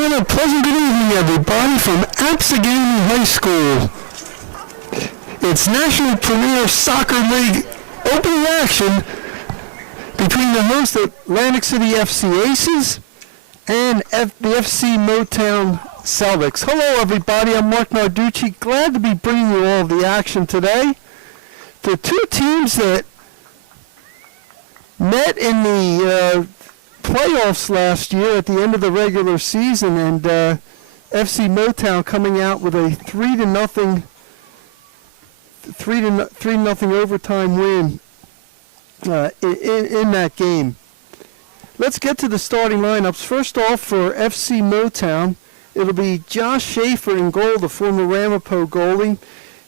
And a pleasant good evening, everybody, from Absegami High School. It's National Premier Soccer League opening action between the host Atlantic City FC Aces and the FC Motown Celtics. Hello, everybody. I'm Mark Narducci. Glad to be bringing you all of the action today. The two teams that met in the playoffs last year at the end of the regular season, and FC Motown coming out with a 3-0 overtime win in that game. Let's get to the starting lineups. First off, for FC Motown, it'll be Josh Schaefer in goal, the former Ramapo goalie.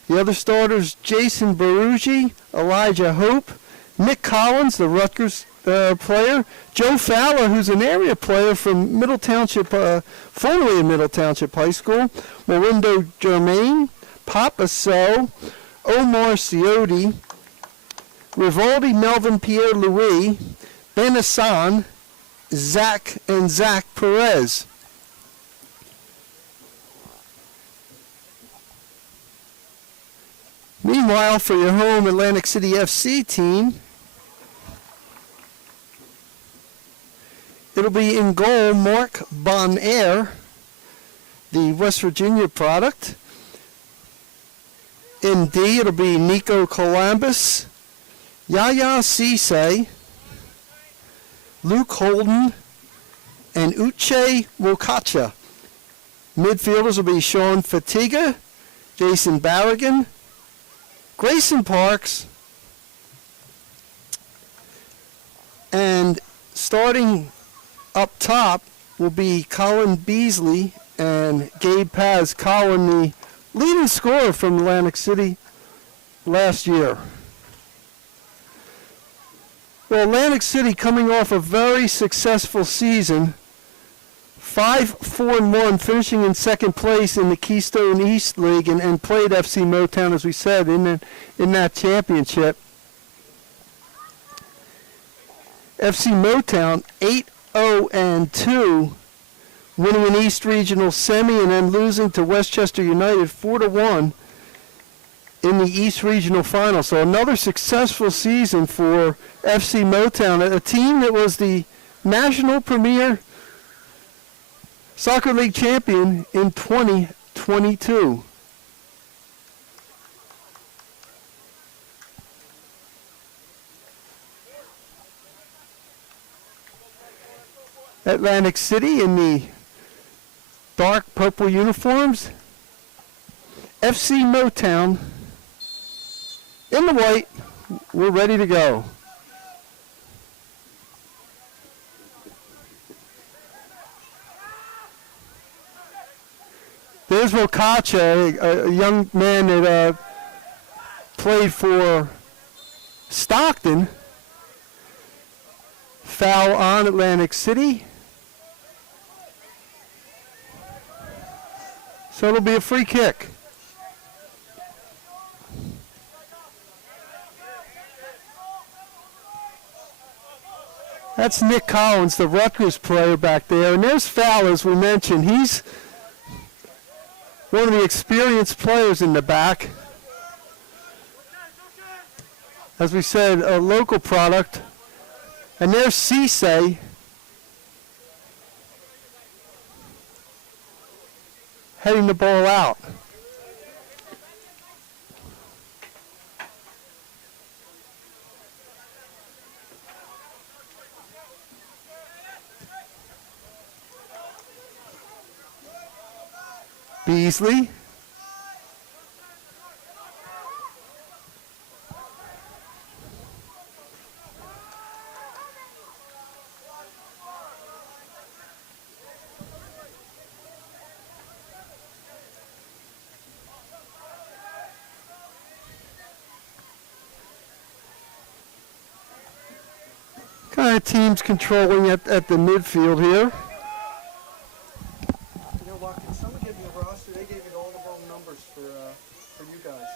The other starters, Jason Barugi, Elijah Hope, Nick Collins, the Rutgers player, Joe Fowler, who's an area player from Middle Township, formerly in Middle Township High School, Morindo Germain, Papa So, Omar Ciotti, Rivaldi Melvin Pierre Louis, Ben Hassan, Zach Perez. Meanwhile, for your home Atlantic City FC team, it'll be in goal Mark Bonaire, the West Virginia product. In D, it'll be Nico Columbus, Yaya Cisse, Luke Holden, and Uche Wokacha. Midfielders will be Sean Fatiga, Jason Barragan, Grayson Parks, and starting up top will be Colin Beasley and Gabe Paz. Colin, the leading scorer from Atlantic City last year. Well, Atlantic City coming off a very successful season, 5-4-1, finishing in second place in the Keystone East League, and played FC Motown, as we said, in that championship. FC Motown 8-0-2, winning an East Regional semi and then losing to Westchester United 4-1 in the East Regional final. So another successful season for FC Motown, a team that was the National Premier Soccer League champion in 2022. Atlantic City in the dark purple uniforms. FC Motown in the white. We're ready to go. There's Wokacha, a young man that played for Stockton. Foul on Atlantic City. So it'll be a free kick. That's Nick Collins, the Rutgers player back there. And there's Fowler, as we mentioned. He's one of the experienced players in the back. As we said, a local product. And there's Cisse. Heading the ball out. Beasley. Kind of teams controlling at the midfield here. You know what? Can someone give me a roster? They gave me all the wrong numbers for you guys.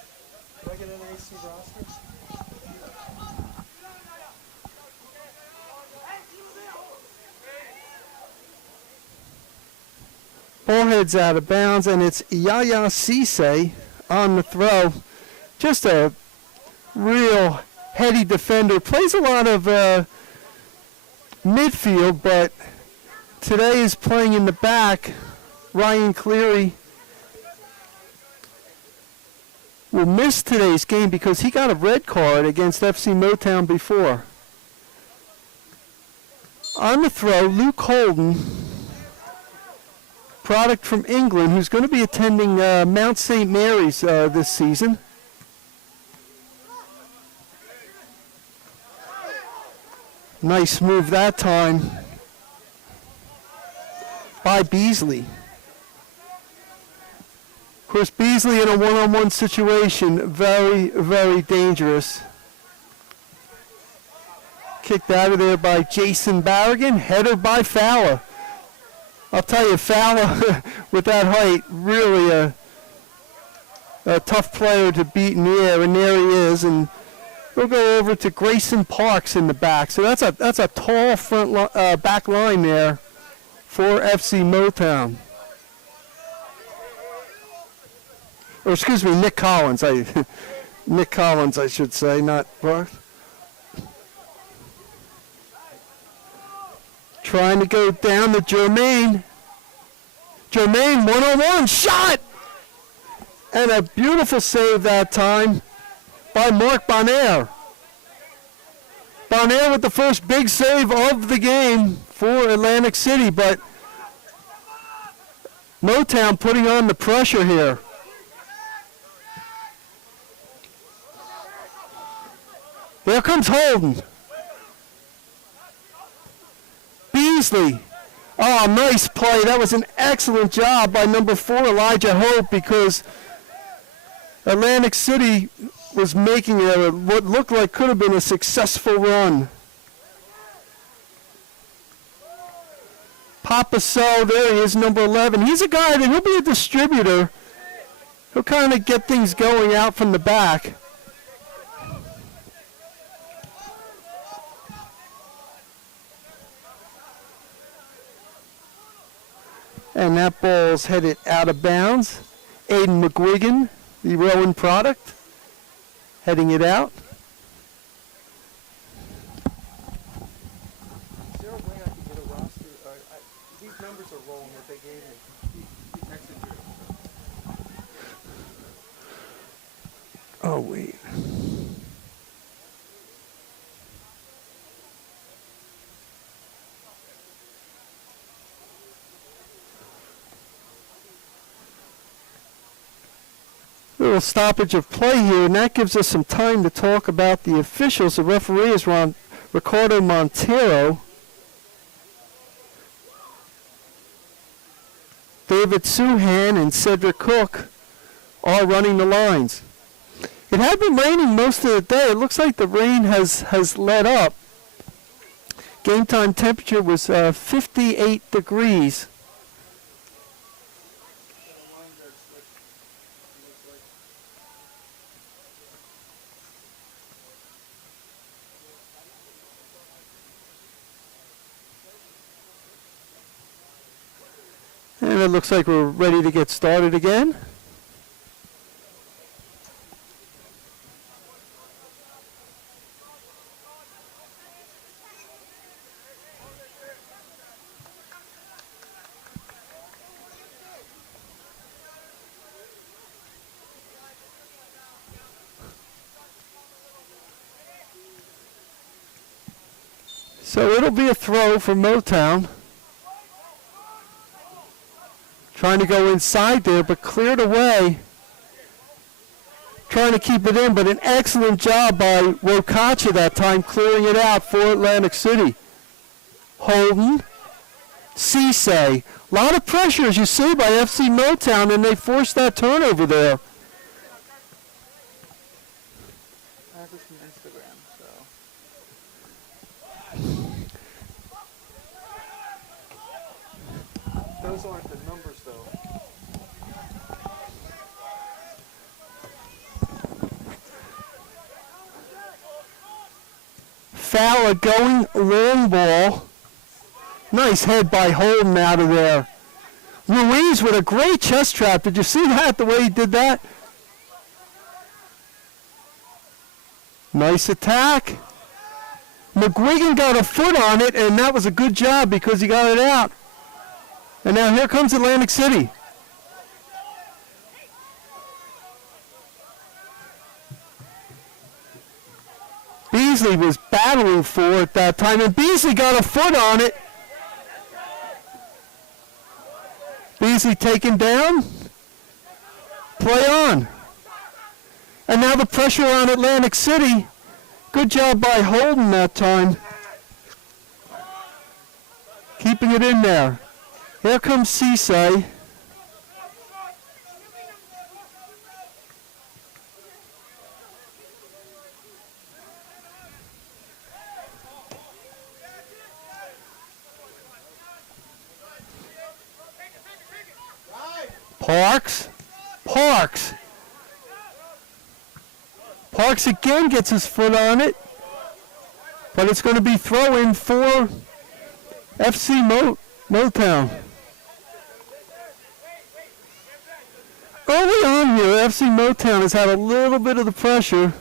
Did I get an AC roster? Ball heads out of bounds, and it's Yaya Cisse on the throw. Just a real heady defender. Plays a lot of midfield, but today is playing in the back. Ryan Cleary will miss today's game because he got a red card against FC Motown before. On the throw, Luke Holden, product from England, who's going to be attending Mount St. Mary's this season. Nice move that time by Beasley. Of course, Beasley in a one-on-one situation, very, very dangerous. Kicked out of there by Jason Barrigan, header by Fowler. I'll tell you, Fowler with that height, really a tough player to beat in the air, and there he is. And we'll go over to Grayson Parks in the back. So that's a tall back line there for FC Motown. Or excuse me, Nick Collins. Nick Collins, I should say, not Parks. Trying to go down to Jermaine. Jermaine, one-on-one, shot! And a beautiful save that time by Mark Bonaire. Bonaire with the first big save of the game for Atlantic City, but Motown putting on the pressure here. There comes Holden. Beasley. Oh, nice play. That was an excellent job by number 4, Elijah Hope, because Atlantic City was making what looked like could have been a successful run. Papa So, there he is, number 11. He's a guy that he'll be a distributor. He'll kind of get things going out from the back. And that ball's headed out of bounds. Aiden McGuigan, the Rowan product, heading it out. Is there a way I can get a roster? These numbers are wrong that they gave me. He texted you. Oh, wait. Little stoppage of play here, and that gives us some time to talk about the officials. The referee is Ricardo Montero. David Suhan and Cedric Cook are running the lines. It had been raining most of the day. It looks like the rain has let up. Game time temperature was 58 degrees. And it looks like we're ready to get started again. So it'll be a throw for Motown. Trying to go inside there, but cleared away. Trying to keep it in, but an excellent job by Wokacha that time, clearing it out for Atlantic City. Holden, Cisse. A lot of pressure, as you see, by FC Motown, and they forced that turnover there. I have this from Instagram, so. Those aren't the numbers, though. Fowler going long ball. Nice head by Holden out of there. Ruiz with a great chest trap. Did you see that, the way he did that? Nice attack. McGuigan got a foot on it, and that was a good job because he got it out. And now here comes Atlantic City. Beasley was battling for it that time, and Beasley got a foot on it. Beasley taken down. Play on. And now the pressure on Atlantic City. Good job by Holden that time. Keeping it in there. Here comes Cisse. Parks. Parks again gets his foot on it. But it's going to be throw-in for FC Motown. Early on here, FC Motown has had a little bit of the pressure.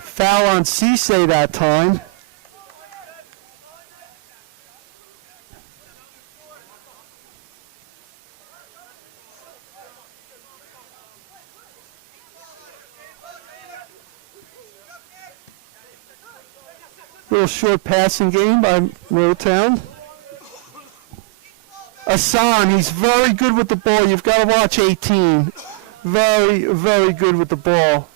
Foul on Cisse that time. Little short passing game by Motown. Asan, he's very good with the ball. You've got to watch 18. Very, very good with the ball.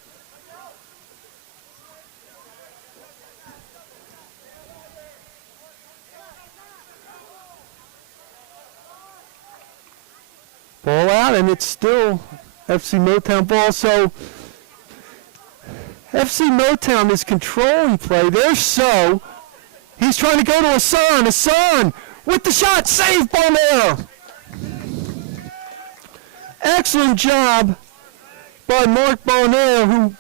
Ball out, and it's still FC Motown ball. So FC Motown is controlling play. There's So. He's trying to go to Asan. Asan with the shot. Save Bonner. Excellent job by Mark Bonner, who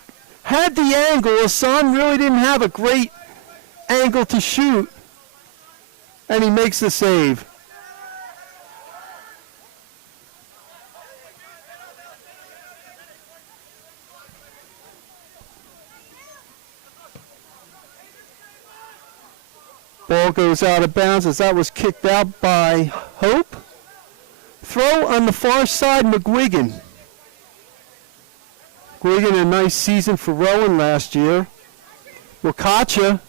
had the angle. Asan really didn't have a great angle to shoot. And he makes the save. Ball goes out of bounds as that was kicked out by Hope. Throw on the far side, McGuigan. McGuigan, a nice season for Rowan last year. Wakacha.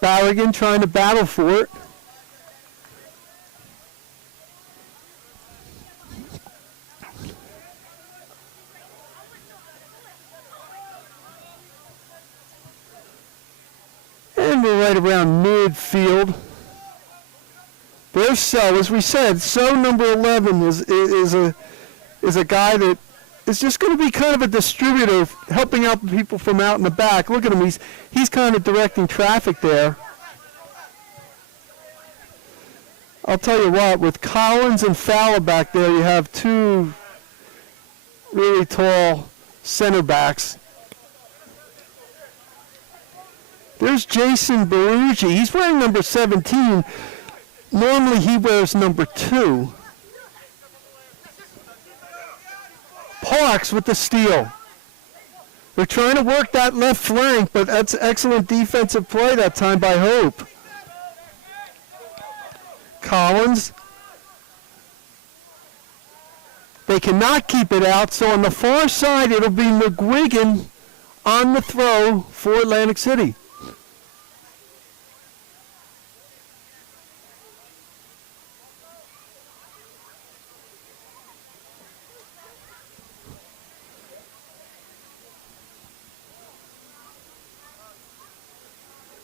Barrigan trying to battle for it. And we're right around midfield. There's So, as we said, So number 11 is a guy that is just going to be kind of a distributor, helping out the people from out in the back. Look at him, he's kind of directing traffic there. I'll tell you what, with Collins and Fowler back there, you have two really tall center backs. There's Jason Berugi. He's wearing number 17. Normally he wears number 2. Parks with the steal. They're trying to work that left flank, but that's excellent defensive play that time by Hope. Collins. They cannot keep it out, so on the far side it'll be McGuigan on the throw for Atlantic City.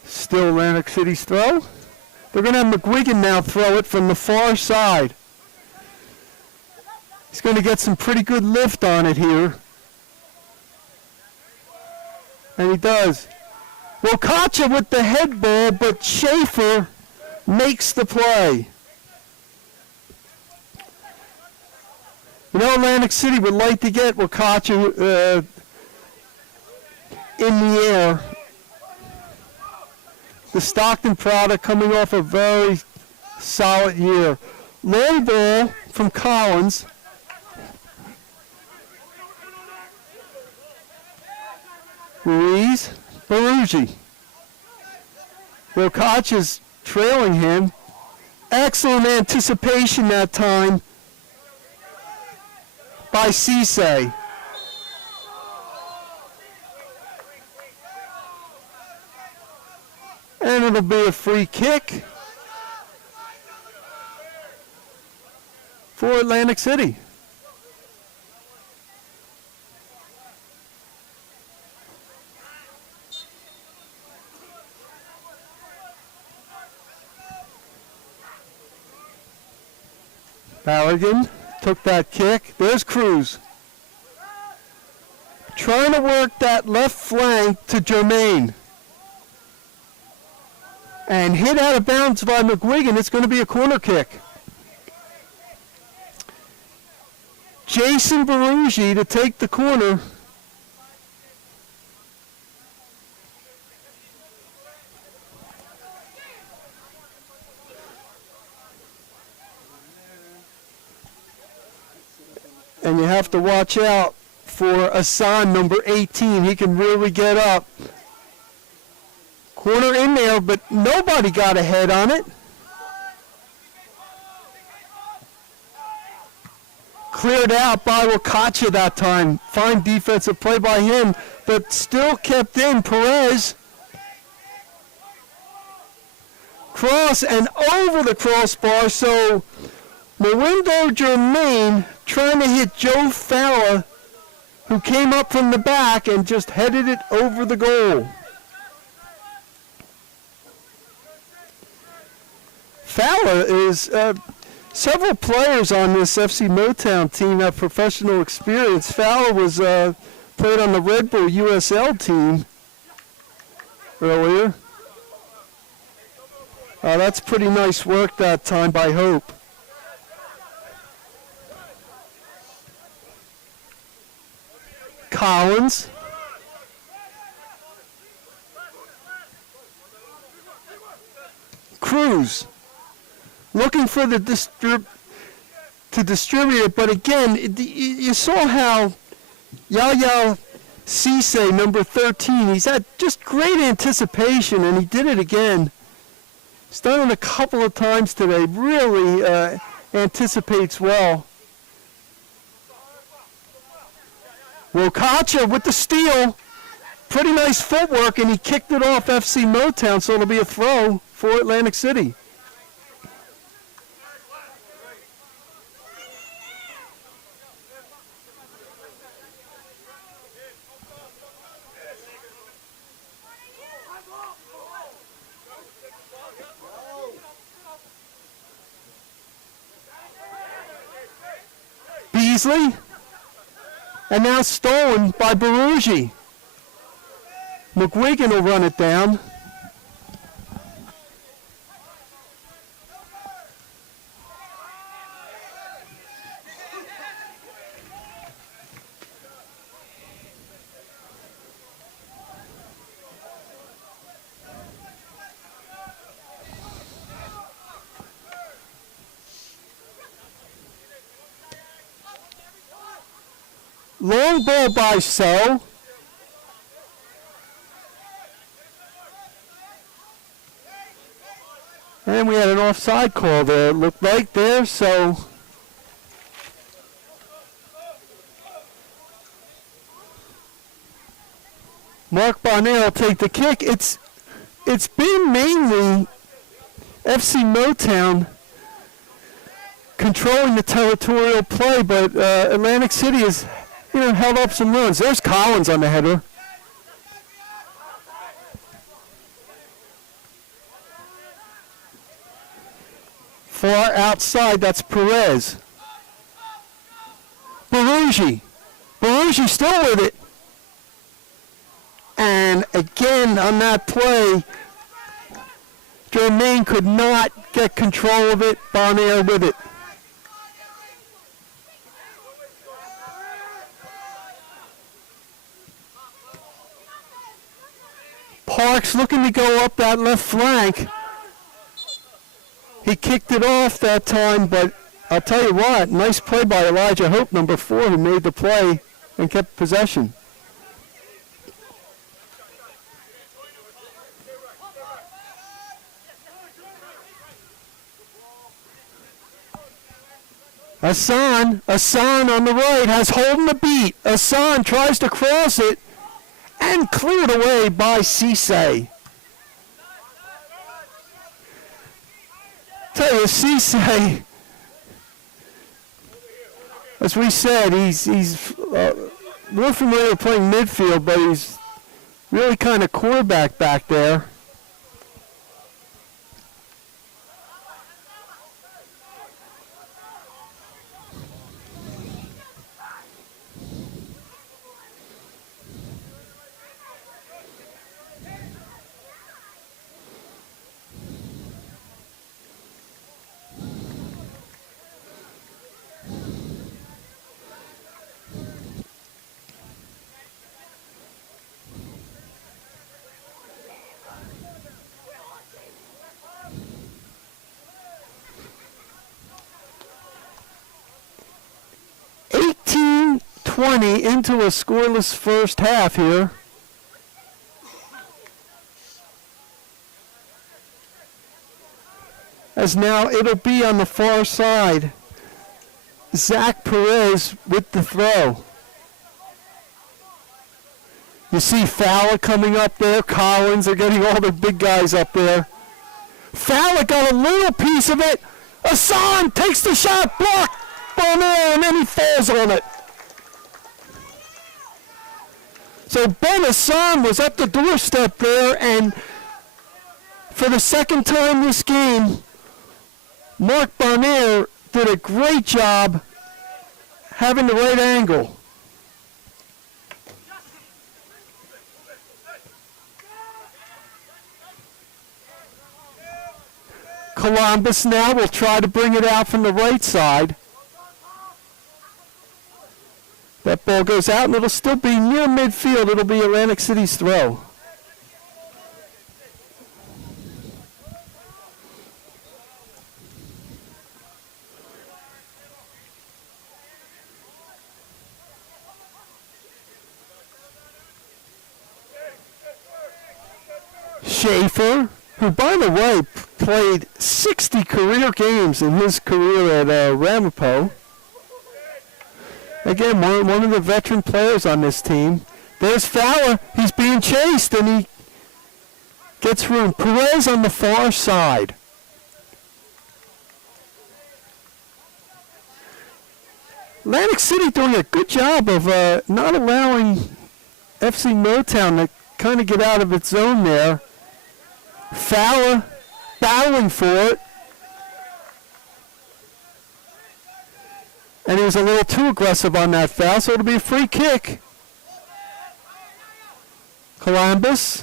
Still Atlantic City's throw. They're going to have McGuigan now throw it from the far side. He's going to get some pretty good lift on it here. And he does. Wakacha with the head ball, but Schaefer makes the play. You know, Atlantic City would like to get Wakacha in the air. The Stockton product coming off a very solid year. Long ball from Collins. Ruiz, Barugi. Rokac is trailing him. Excellent anticipation that time by Cisse. And it'll be a free kick for Atlantic City. Balogun took that kick. There's Cruz. Trying to work that left flank to Jermaine. And hit out of bounds by McGuigan. It's going to be a corner kick. Jason Barugi to take the corner. And you have to watch out for Asan, number 18. He can really get up. Corner in there, but nobody got a head on it. Cleared out by Wakacha that time. Fine defensive play by him, but still kept in. Perez. Cross and over the crossbar, so Morindo Germain trying to hit Joe Fowler, who came up from the back and just headed it over the goal. Fowler is, several players on this FC Motown team have professional experience. Fowler was played on the Red Bull USL team earlier. That's pretty nice work that time by Hope. Collins. Cruz. Looking for the to distribute it, but again, you saw how Yaya Cisse, number 13, he's had just great anticipation, and he did it again. He's done it a couple of times today. Really anticipates well. Rokacha with the steal. Pretty nice footwork, and he kicked it off FC Motown, so it'll be a throw for Atlantic City. Beasley. And now stolen by Barugi. McGuigan will run it down. Long ball by So. And we had an offside call there, it looked like there, so. Mark Barnett will take the kick. It's been mainly FC Motown controlling the territorial play, but Atlantic City has held up some runs. There's Collins on the header. Far outside, that's Perez. Barugi still with it. And again on that play, Jermaine could not get control of it. Bonaire with it. Parks looking to go up that left flank. He kicked it off that time, but I'll tell you what, nice play by Elijah Hope, number 4, who made the play and kept possession. Hassan on the right has holding the beat. Hassan tries to cross it and cleared away by Cisse. Tell you, Cisse, as we said, he's more familiar with playing midfield, but he's really kind of quarterback back there. Into a scoreless first half here. As now it'll be on the far side. Zach Perez with the throw. You see Fowler coming up there. Collins are getting all the big guys up there. Fowler got a little piece of it. Hassan takes the shot, blocked, and then he falls on it. So Ben Hassan was at the doorstep there, and for the second time this game, Mark Barnier did a great job having the right angle. Columbus now will try to bring it out from the right side. That ball goes out, and it'll still be near midfield. It'll be Atlantic City's throw. Schaefer, who, by the way, played 60 career games in his career at Ramapo. Again, one of the veteran players on this team. There's Fowler. He's being chased, and he gets room. Perez on the far side. Atlantic City doing a good job of not allowing FC Motown to kind of get out of its zone there. Fowler battling for it. And he was a little too aggressive on that foul, so it'll be a free kick. Columbus.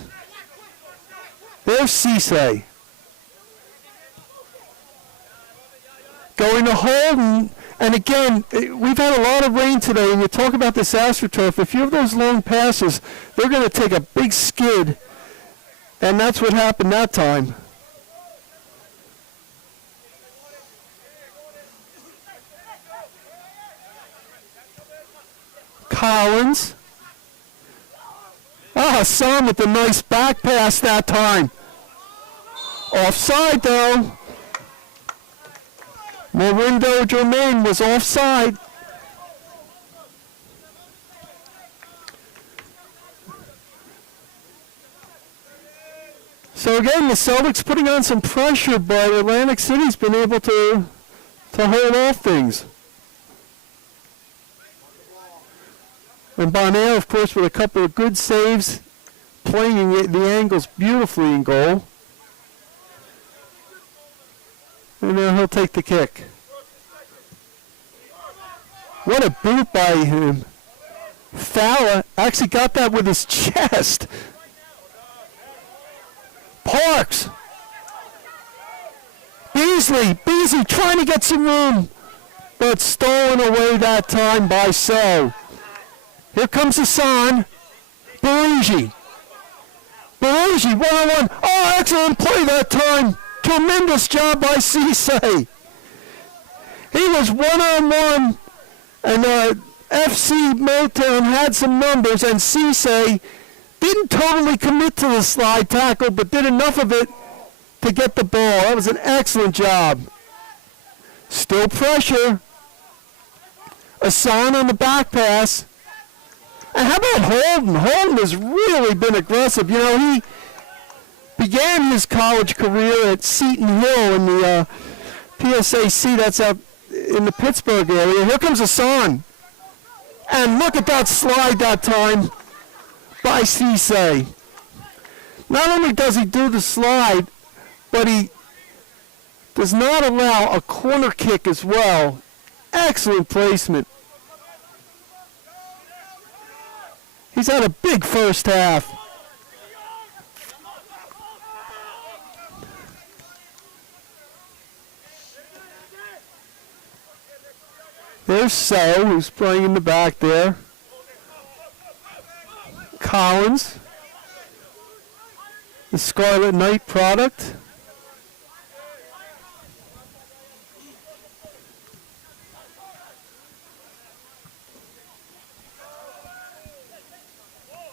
There's Cisse. Going to Holden. And again, we've had a lot of rain today, and you talk about this AstroTurf. If you have those long passes, they're going to take a big skid. And that's what happened that time. Collins. Hassan with the nice back pass that time. Offside though. Morindo Germain was offside. So again, the Celtics putting on some pressure, but Atlantic City's been able to hold off things. And Bonaire, of course, with a couple of good saves, playing the angles beautifully in goal. And now he'll take the kick. What a boot by him. Fowler actually got that with his chest. Parks. Beasley trying to get some room, but stolen away that time by So. Here comes Hassan. Barigi. Belushi, one-on-one. Oh, excellent play that time. Tremendous job by Cisse. He was one-on-one, and FC Motown had some numbers, and Cisse didn't totally commit to the slide tackle, but did enough of it to get the ball. That was an excellent job. Still pressure. Asan on the back pass. And how about Holden? Holden has really been aggressive. You know, he began his college career at Seton Hill in the PSAC. That's out in the Pittsburgh area. Here comes Asan. And look at that slide that time by Cisse. Not only does he do the slide, but he does not allow a corner kick as well. Excellent placement. He's had a big first half. There's So, who's playing in the back there. Collins, the Scarlet Knight product.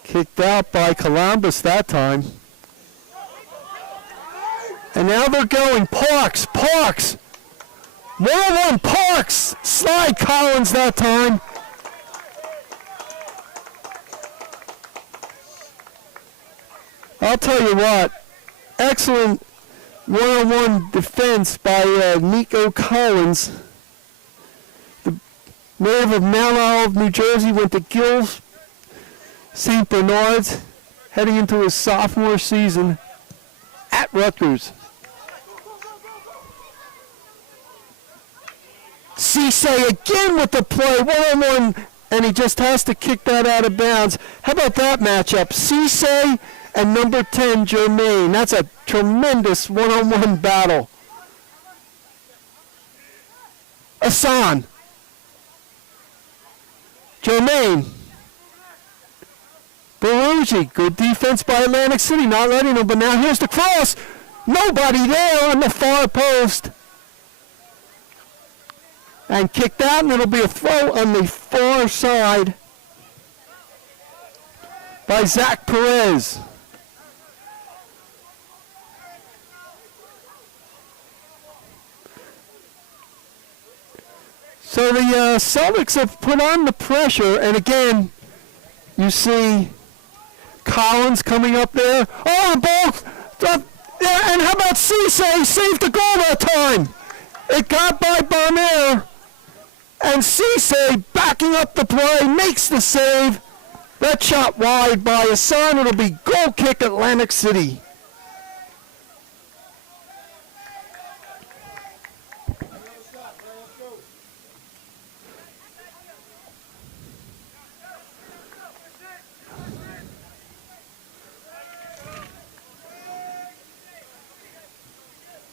Kicked out by Columbus that time. And now they're going. Parks. One-on-one, Parks. Slide Collins that time. I'll tell you what. Excellent one-on-one defense by Nico Collins. The native of Mount Olive, New Jersey, went to Gills St. Bernard's, heading into his sophomore season at Rutgers. Cisse again with the play, one-on-one, and he just has to kick that out of bounds. How about that matchup? Cisse and number 10, Jermaine. That's a tremendous one-on-one battle. Asan. Jermaine. Belushi, good defense by Atlantic City, not letting him, but now here's the cross. Nobody there on the far post. And kicked out, and it'll be a throw on the far side by Zach Perez. So the Celtics have put on the pressure, and again, you see Collins coming up there. Oh, the ball. Yeah, and how about Cisse? Saved the goal that time. It got by Bonaire. And Cisse backing up the play, makes the save. That shot wide by Asan. It'll be goal kick Atlantic City.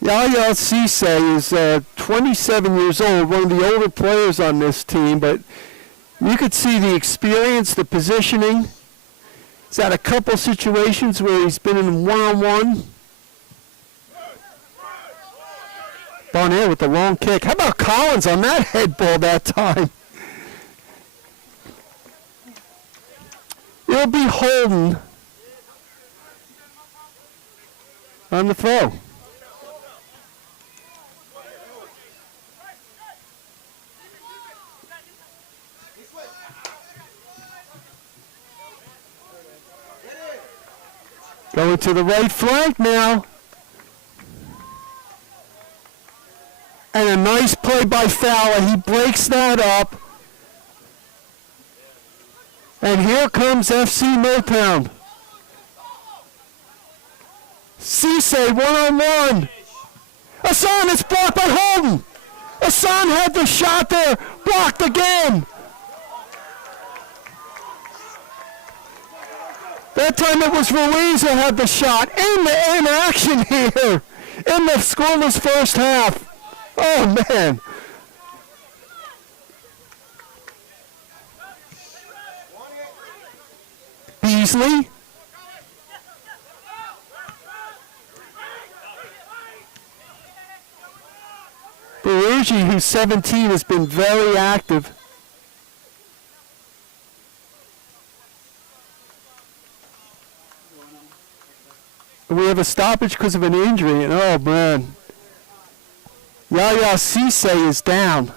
Yaya Cisse is 27 years old, one of the older players on this team, but you could see the experience, the positioning. He's had a couple situations where he's been in one-on-one. Bonaire with the long kick. How about Collins on that head ball that time? It'll be Holden on the throw. Going to the right flank now. And a nice play by Fowler. He breaks that up. And here comes FC Motown. Cisse one-on-one. Asan is blocked by Holden. Asan had the shot there. Blocked again. That time it was Ruiz who had the shot. In action here in the scoreless first half. Oh, man. Beasley. Berugi, who's 17, has been very active. We have a stoppage because of an injury, and oh man, Yaya Cisse is down.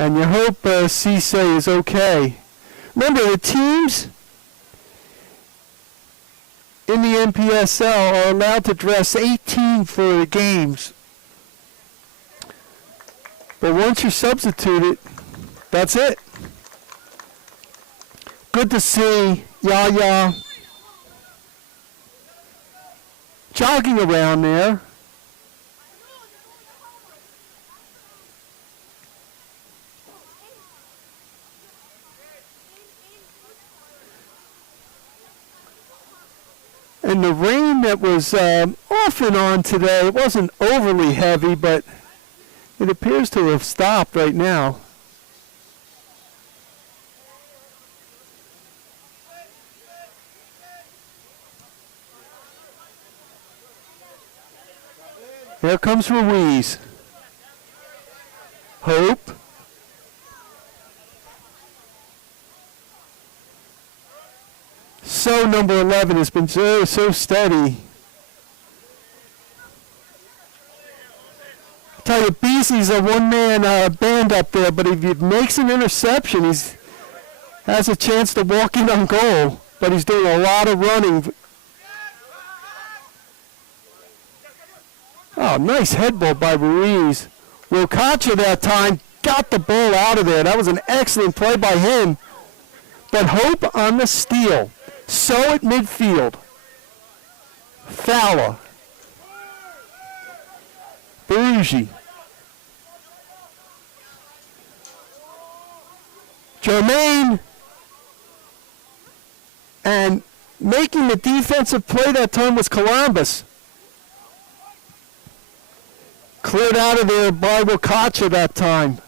And you hope Cisse is okay. Remember, the teams in the NPSL are allowed to dress 18 for the games. But once you're substituted, that's it. Good to see Yaya jogging around there. And the rain that was off and on today, it wasn't overly heavy, but it appears to have stopped right now. There comes Ruiz. Hope. So number 11 has been so steady. I tell you, Beasley's a one-man band up there, but if he makes an interception, he has a chance to walk in on goal. But he's doing a lot of running. Oh, nice head ball by Ruiz. Wokacha that time got the ball out of there. That was an excellent play by him. But Hope on the steal. So at midfield. Fowler. Berugi. Jermaine. And making the defensive play that time was Columbus. Cleared out of there by Wokacha that time.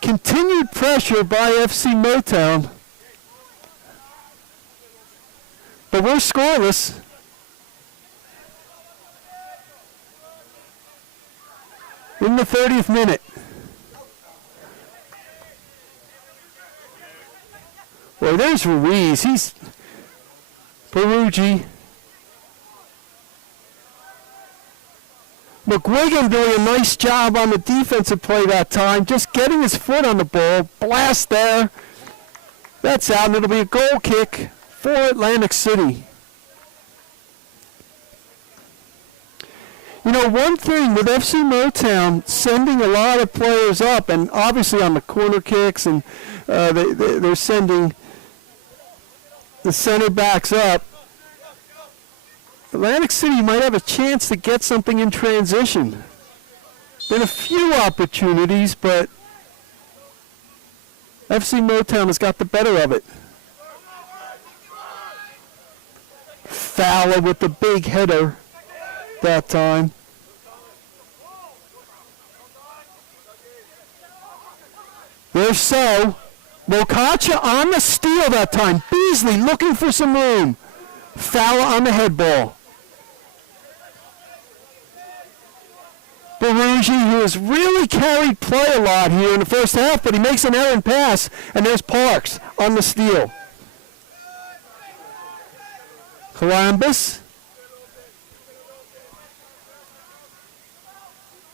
Continued pressure by FC Motown. But we're scoreless. In the 30th minute. Well, there's Ruiz. He's Berugi. McGuigan doing a nice job on the defensive play that time, just getting his foot on the ball. Blast there. That's out, and it'll be a goal kick for Atlantic City. You know, one thing with FC Motown sending a lot of players up, and obviously on the corner kicks, and they're sending the center backs up. Atlantic City might have a chance to get something in transition. Been a few opportunities, but FC Motown has got the better of it. Fowler with the big header that time. There's So. Wokacha on the steal that time. Beasley looking for some room. Fowler on the head ball. Berugi, who has really carried play a lot here in the first half, but he makes an errant pass, and there's Parks on the steal. Columbus.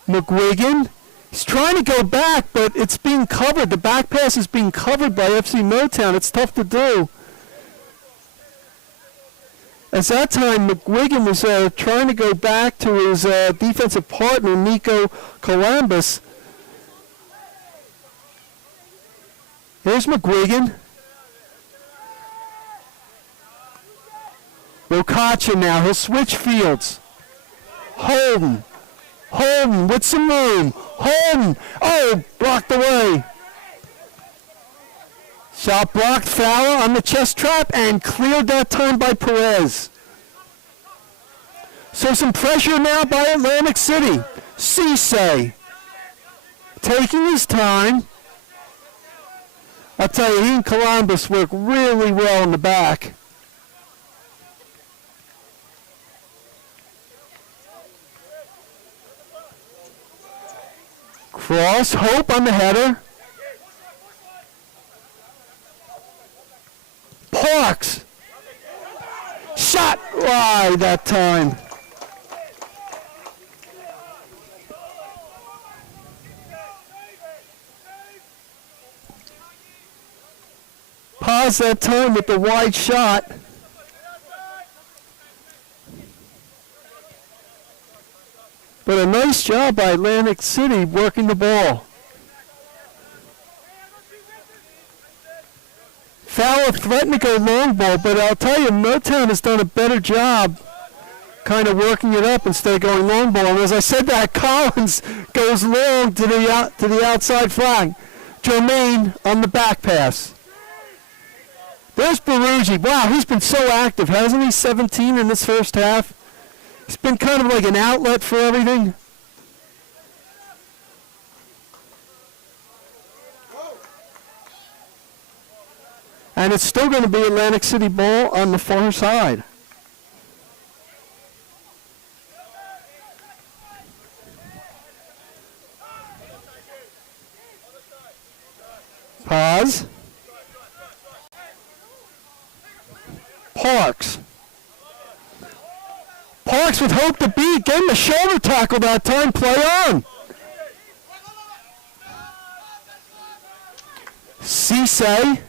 McGuigan. He's trying to go back, but it's being covered. The back pass is being covered by FC Motown. It's tough to do. As that time, McGuigan was trying to go back to his defensive partner, Nico Columbus. Here's McGuigan. Wokacha now. He'll switch fields. Holden. Holden with some room. Holden. Oh, blocked away. Shot blocked, Fowler on the chest trap, and cleared that time by Perez. So some pressure now by Atlantic City. Cisse taking his time. I'll tell you, he and Columbus work really well in the back. Cross, Hope on the header. Parks. Shot wide that time. Pause that time with the wide shot. But a nice job by Atlantic City working the ball. Fowler threatened to go long ball, but I'll tell you, Motown has done a better job kind of working it up instead of going long ball. And as I said that, Collins goes long to the outside flag. Jermaine on the back pass. There's Baruggi. Wow, he's been so active, hasn't he? 17 in this first half. He's been kind of like an outlet for everything. And it's still going to be Atlantic City ball on the far side. Pause. Parks. Parks with Hope to beat. Gave him a shoulder tackle that time. Play on. Cisse.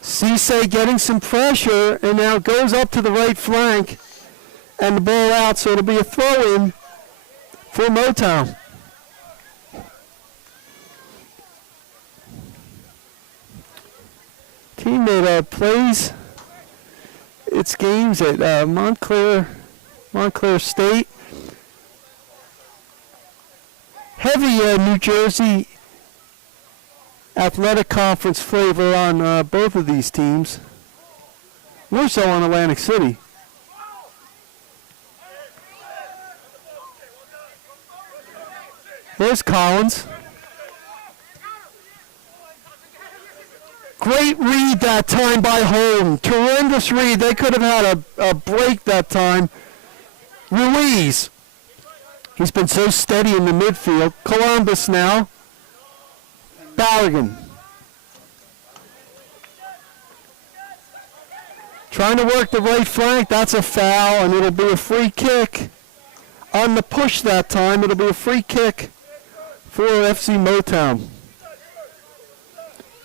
Cisse getting some pressure and now goes up to the right flank and the ball out, so it'll be a throw-in for Motown. Team that plays its games at Montclair State. Heavy New Jersey Athletic Conference flavor on both of these teams. More so on Atlantic City. There's Collins. Great read that time by Holm. Tremendous read. They could have had a break that time. Ruiz. He's been so steady in the midfield. Columbus now. Ballaghan. Trying to work the right flank. That's a foul, and it'll be a free kick. On the push that time, it'll be a free kick for FC Motown.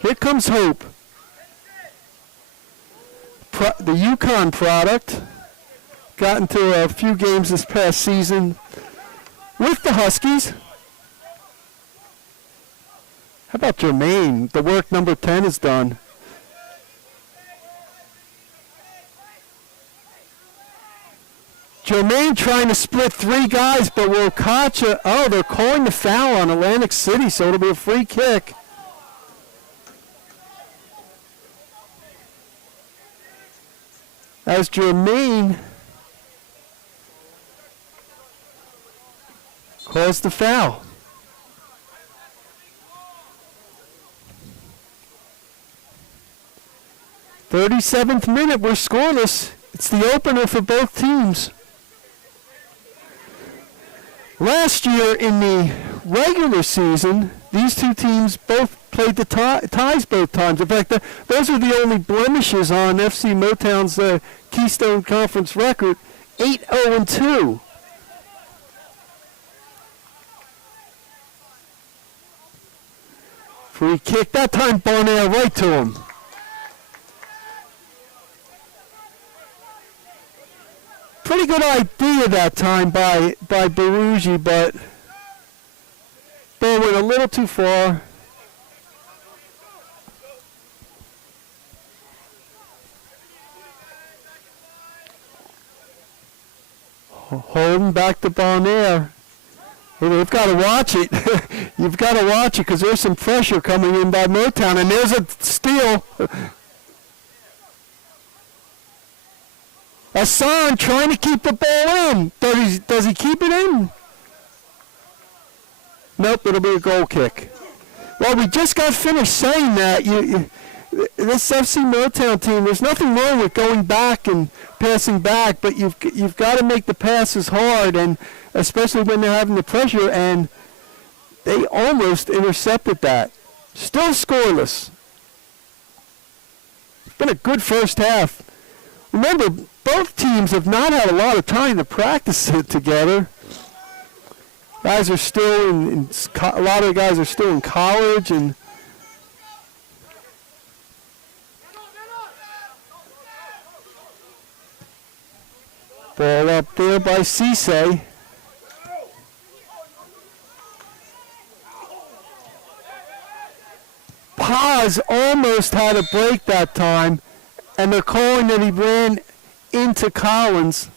Here comes Hope. The Yukon product. Got into a few games this past season with the Huskies. How about Jermaine? The work number 10 is done. Jermaine trying to split three guys, but Wilcacha, they're calling the foul on Atlantic City, so it'll be a free kick. As Jermaine calls the foul. 37th minute, we're scoreless. It's the opener for both teams. Last year in the regular season, these two teams both played the ties both times. In fact, those are the only blemishes on FC Motown's Keystone Conference record, 8-0-2. Free kick, that time Bonaire right to him. Pretty good idea that time by Baruggi, but ball went a little too far. Holding back to Bonaire. Well, they've got to watch it. You've got to watch it because there's some pressure coming in by Motown, and there's a steal. Hassan trying to keep the ball in. Does he keep it in? Nope, it'll be a goal kick. Well, we just got finished saying that. This FC Motown team, there's nothing wrong with going back and passing back, but you've got to make the passes hard, and especially when they're having the pressure, and they almost intercepted that. Still scoreless. It's been a good first half. Remember, both teams have not had a lot of time to practice it together. Guys are still a lot of the guys are still in college, and ball up there by Cisse. Paz almost had a break that time, and they're calling that he ran into Collins.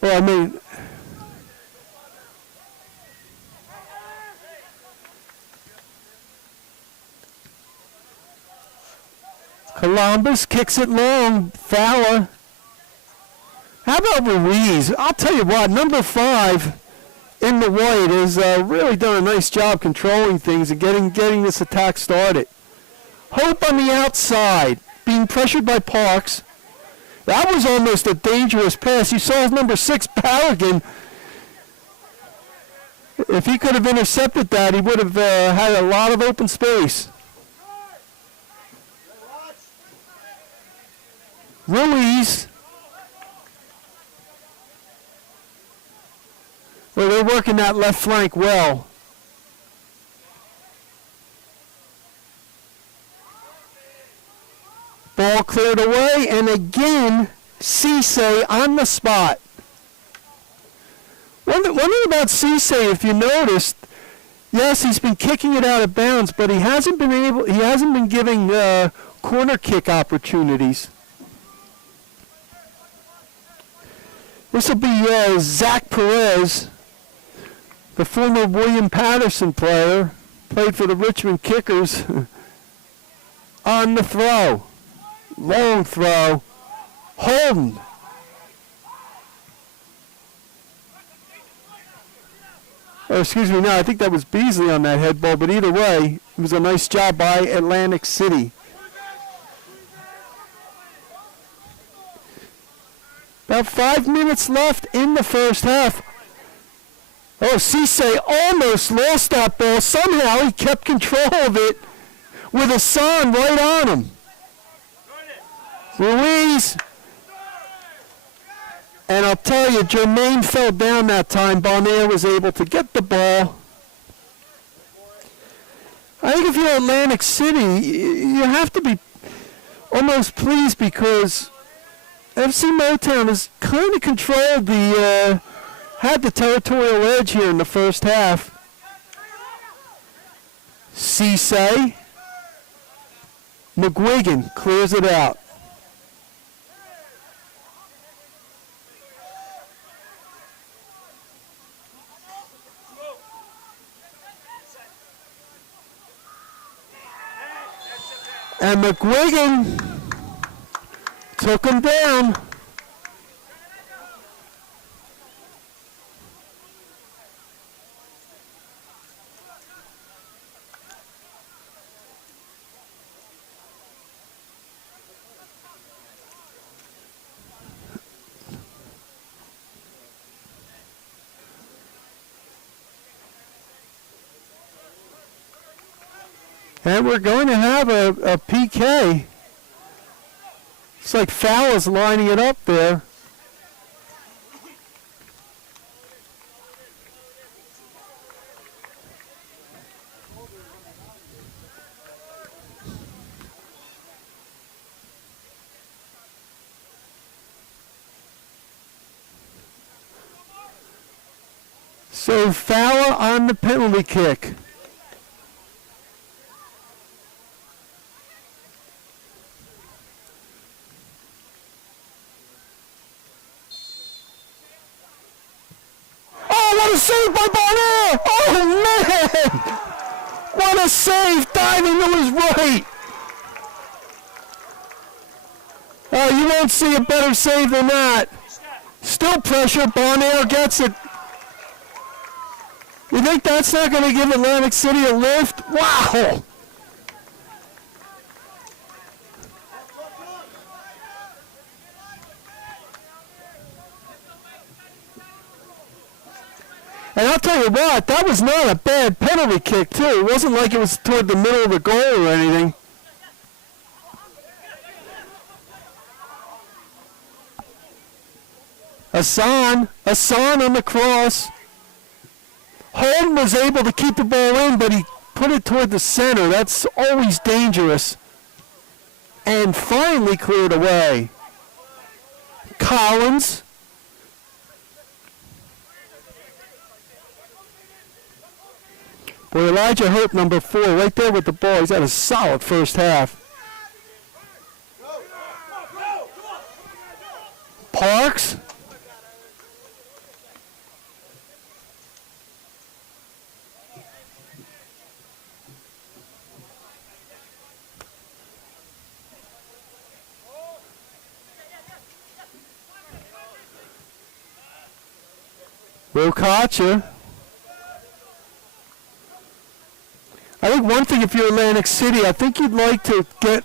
Well, I mean, Columbus kicks it long. Fowler. How about Ruiz? I'll tell you what, number 5 in the white has really done a nice job controlling things and getting this attack started. Hope on the outside, being pressured by Parks. That was almost a dangerous pass. You saw his number 6, Paragon. If he could have intercepted that, he would have had a lot of open space. Ruiz. Well, they're working that left flank well. Ball cleared away, and again, Cisse on the spot. One thing about Cisse, if you noticed, yes, he's been kicking it out of bounds, but he hasn't been giving corner kick opportunities. This will be Zach Perez, the former William Patterson player, played for the Richmond Kickers, on the throw. Long throw. Holden. Oh, excuse me, no, I think that was Beasley on that head ball, but either way, it was a nice job by Atlantic City. About 5 minutes left in the first half. Oh, Cisse almost lost that ball. Somehow he kept control of it with Hassan right on him. Ruiz. And I'll tell you, Jermaine fell down that time. Bonnier was able to get the ball. I think if you're Atlantic City, you have to be almost pleased because FC Motown has kind of controlled had the territorial edge here in the first half. Cisse. McGuigan clears it out. And McGuigan took him down. And we're going to have a PK. It's like Fowler's lining it up there. So foul on the penalty kick. Oh, what a save by Barnett! Oh, man! What a save, diving to his right. Oh, you won't see a better save than that. Still pressure, Barnett gets it. You think that's not going to give Atlantic City a lift? Wow! And I'll tell you what, that was not a bad penalty kick, too. It wasn't like it was toward the middle of the goal or anything. Hassan on the cross. Holden was able to keep the ball in, but he put it toward the center. That's always dangerous. And finally cleared away. Collins. Boy, Elijah Hope, number 4, right there with the ball. He's had a solid first half. Parks. Wilcacha. I think one thing, if you're Atlantic City, I think you'd like to get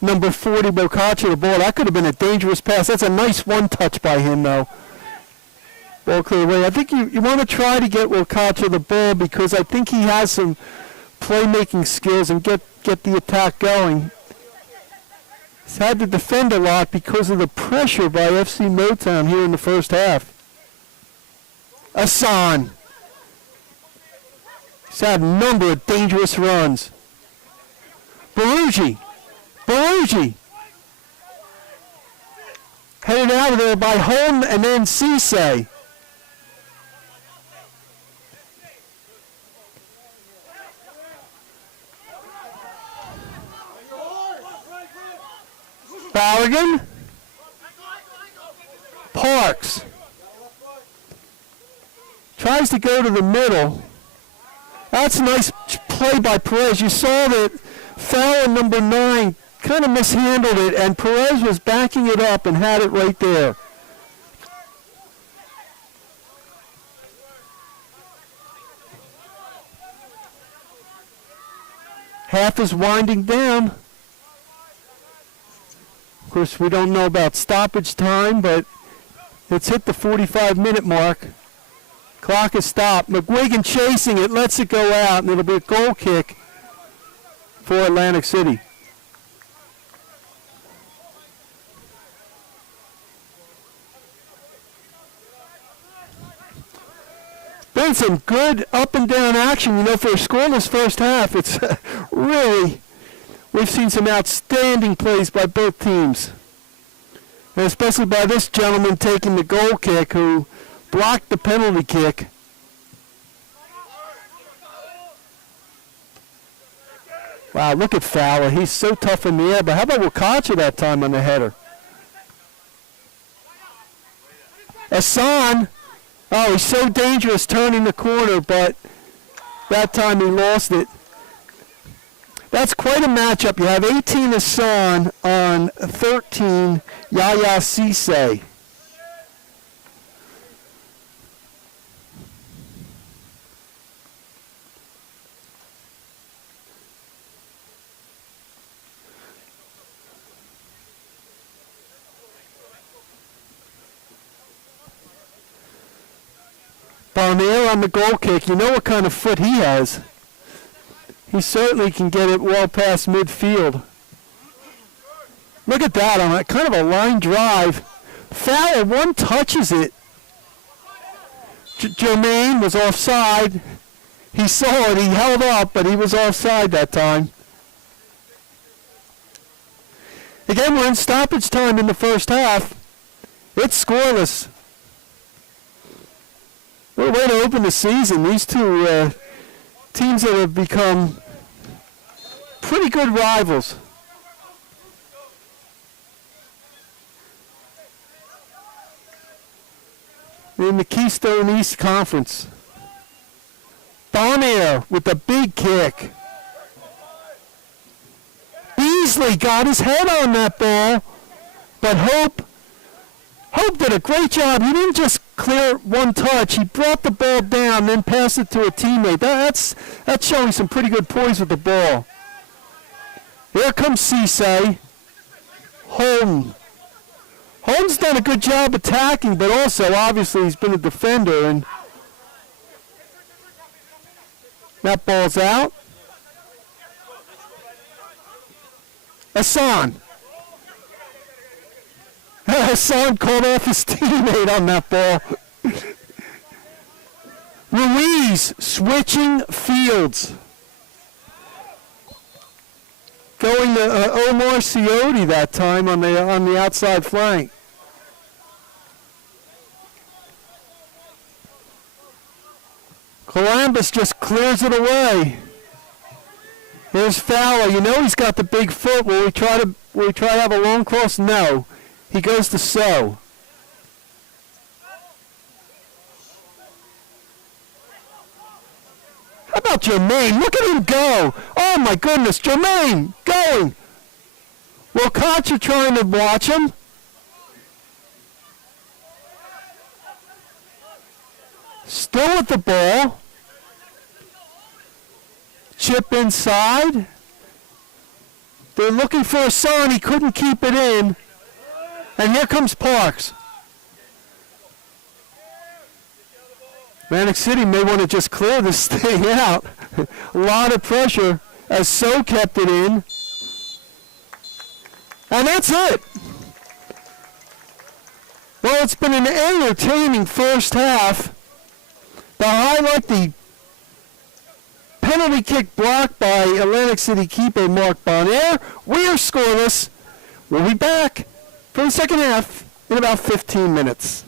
number 40, Wilcacha, the ball. That could have been a dangerous pass. That's a nice one-touch by him, though. Ball clear away. I think you want to try to get Wilcacha the ball because I think he has some playmaking skills and get the attack going. He's had to defend a lot because of the pressure by FC Motown here in the first half. Hassan. He's had a number of dangerous runs. Baruji. Headed out of there by Holm and then Cisse. Balogun. Parks. Tries to go to the middle. That's a nice play by Perez. You saw that foul number 9 kind of mishandled it, and Perez was backing it up and had it right there. Half is winding down. Of course, we don't know about stoppage time, but it's hit the 45-minute mark. Clock is stopped. McGuigan chasing it, lets it go out, and it'll be a goal kick for Atlantic City. Been some good up and down action, for a scoreless first half. It's really, we've seen some outstanding plays by both teams. And especially by this gentleman taking the goal kick who blocked the penalty kick. Wow, look at Fowler. He's so tough in the air. But how about Wilcacha that time on the header? Hassan. Oh, he's so dangerous turning the corner, but that time he lost it. That's quite a matchup. You have 18 Hassan on 13 Yaya Cisse. Barnier on the goal kick. You know what kind of foot he has. He certainly can get it well past midfield. Look at that on a kind of a line drive. Fowler one touches it. Jermaine was offside. He saw it. He held up, but he was offside that time. Again, we're in stoppage time in the first half. It's scoreless. What a way to open the season. These two teams that have become pretty good rivals. In the Keystone East Conference. Bonnier with the big kick. Beasley got his head on that ball, but Hope did a great job. He didn't just clear one touch. He brought the ball down, then passed it to a teammate. That's showing some pretty good poise with the ball. Here comes Cisse. Holmes done a good job attacking, but also obviously he's been a defender, and that ball's out. Hassan called off his teammate on that ball. Ruiz switching fields. Going to Omar Ciotti that time on the outside flank. Columbus just clears it away. Here's Fowler. You know he's got the big foot. Will we try to have a long cross? No. He goes to So. How about Jermaine? Look at him go. Oh my goodness, Jermaine going. Well, Koch are trying to watch him. Still with the ball. Chip inside. They're looking for a son. He couldn't keep it in. And here comes Parks. Atlantic City may want to just clear this thing out. A lot of pressure as So kept it in. And that's it. Well, it's been an entertaining first half. The highlight, the penalty kick blocked by Atlantic City keeper Mark Bonnier. We are scoreless. We'll be back for the second half in about 15 minutes.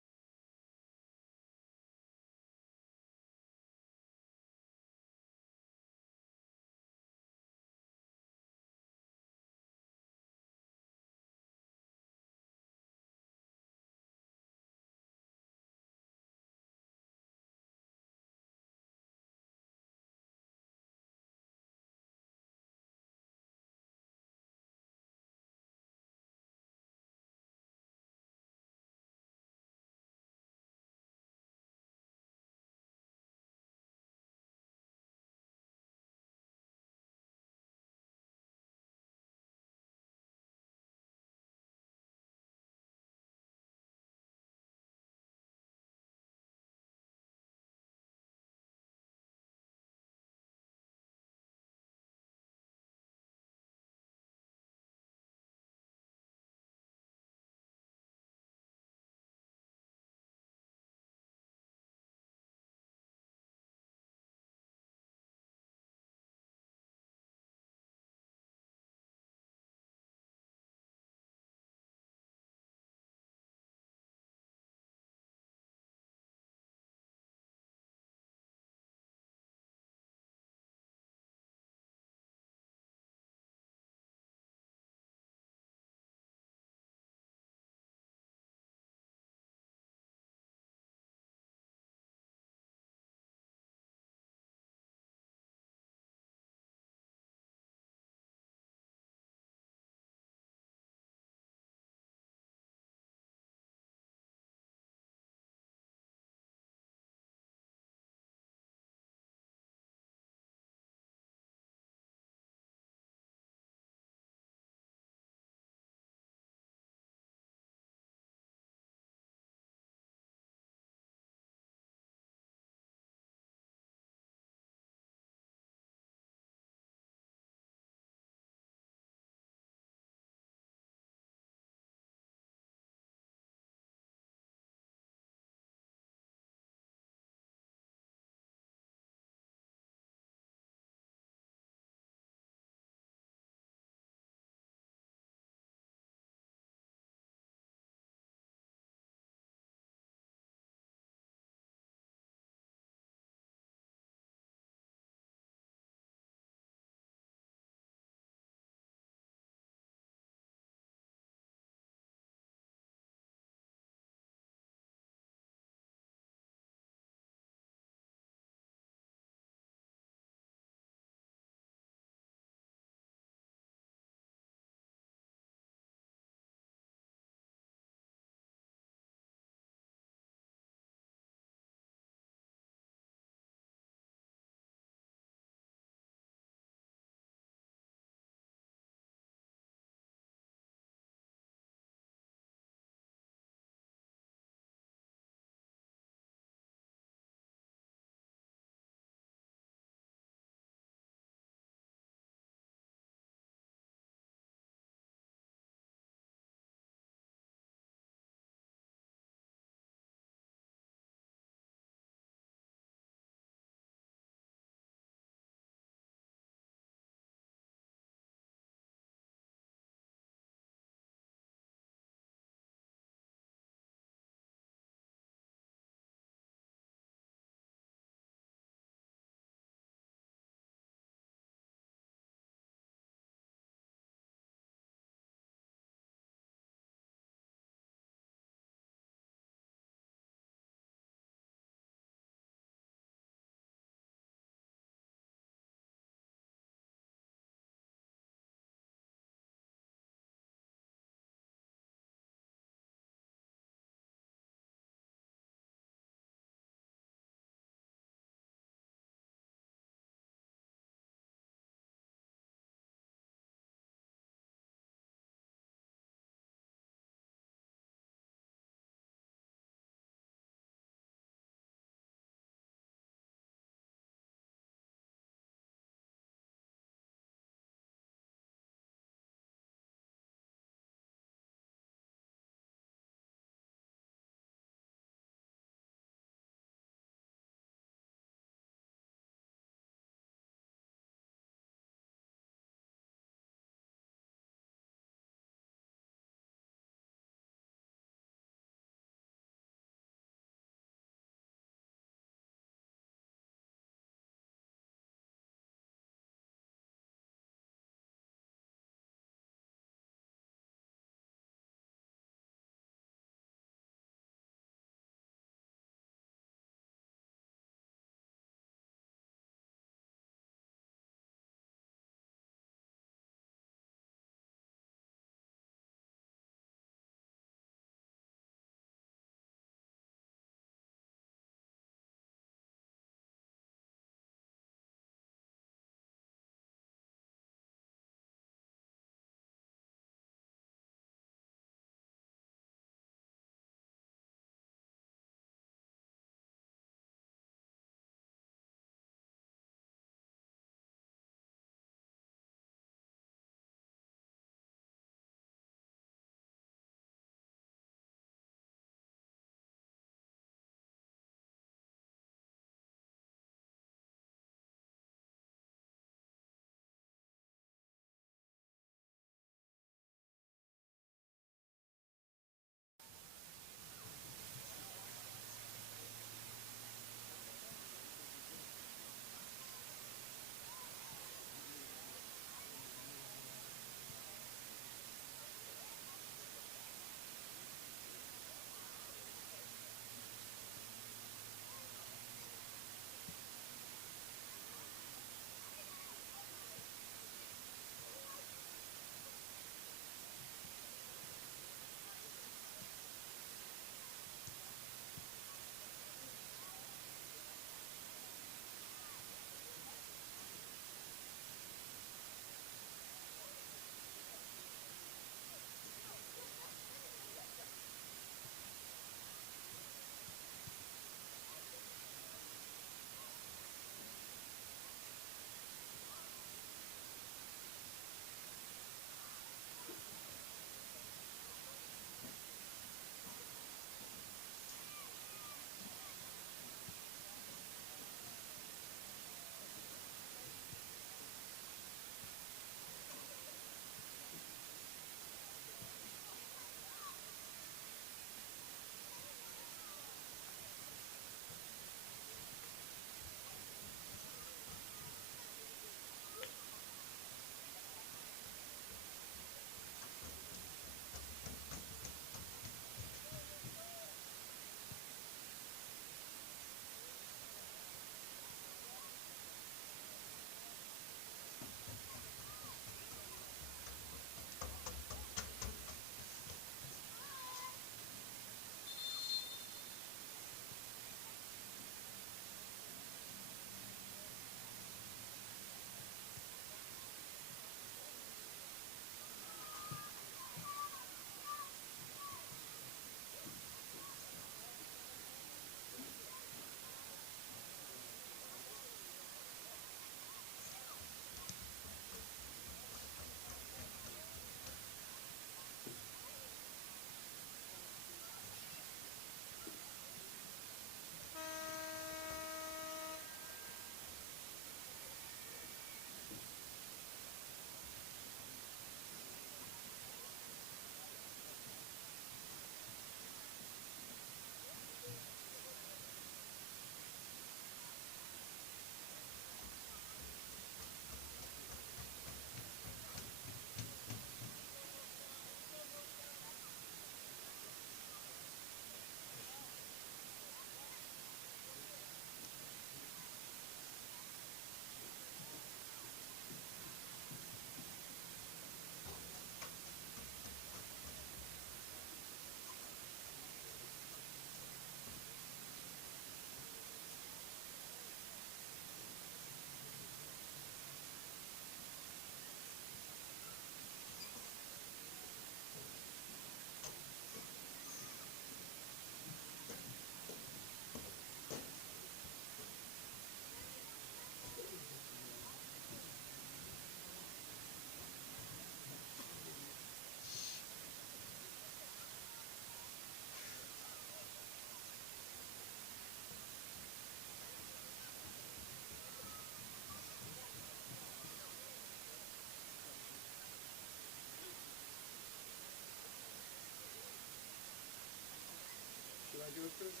do it first?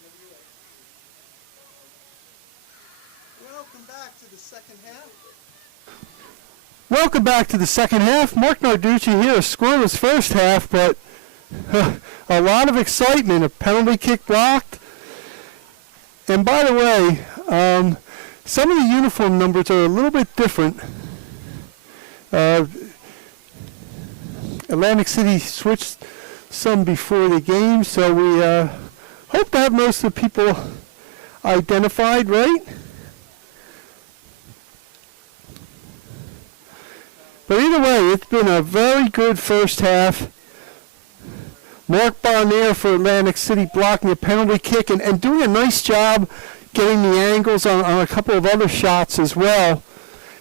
Whenever you're ready. Welcome back to the second half. Welcome back to the second half. Mark Narducci here. A scoreless first half, but a lot of excitement. A penalty kick blocked. And by the way, some of the uniform numbers are a little bit different. Atlantic City switched some before the game, so we hope to have most of the people identified, right? But either way, it's been a very good first half. Mark Bonnier for Atlantic City blocking a penalty kick and doing a nice job getting the angles on a couple of other shots as well.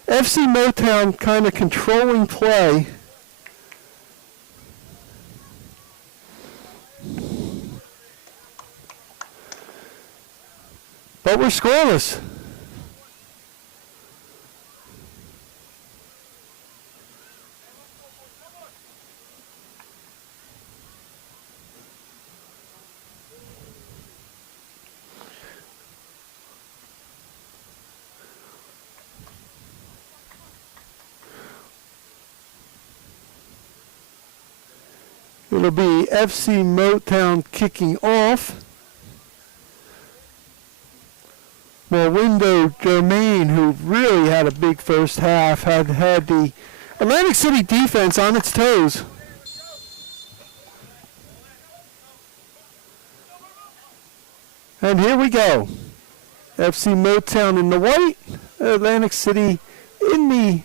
FC Motown kind of controlling play. But we're scoreless. It'll be FC Motown kicking off. Window Germain, who really had a big first half, had the Atlantic City defense on its toes. And here we go. FC Motown in the white, Atlantic City in the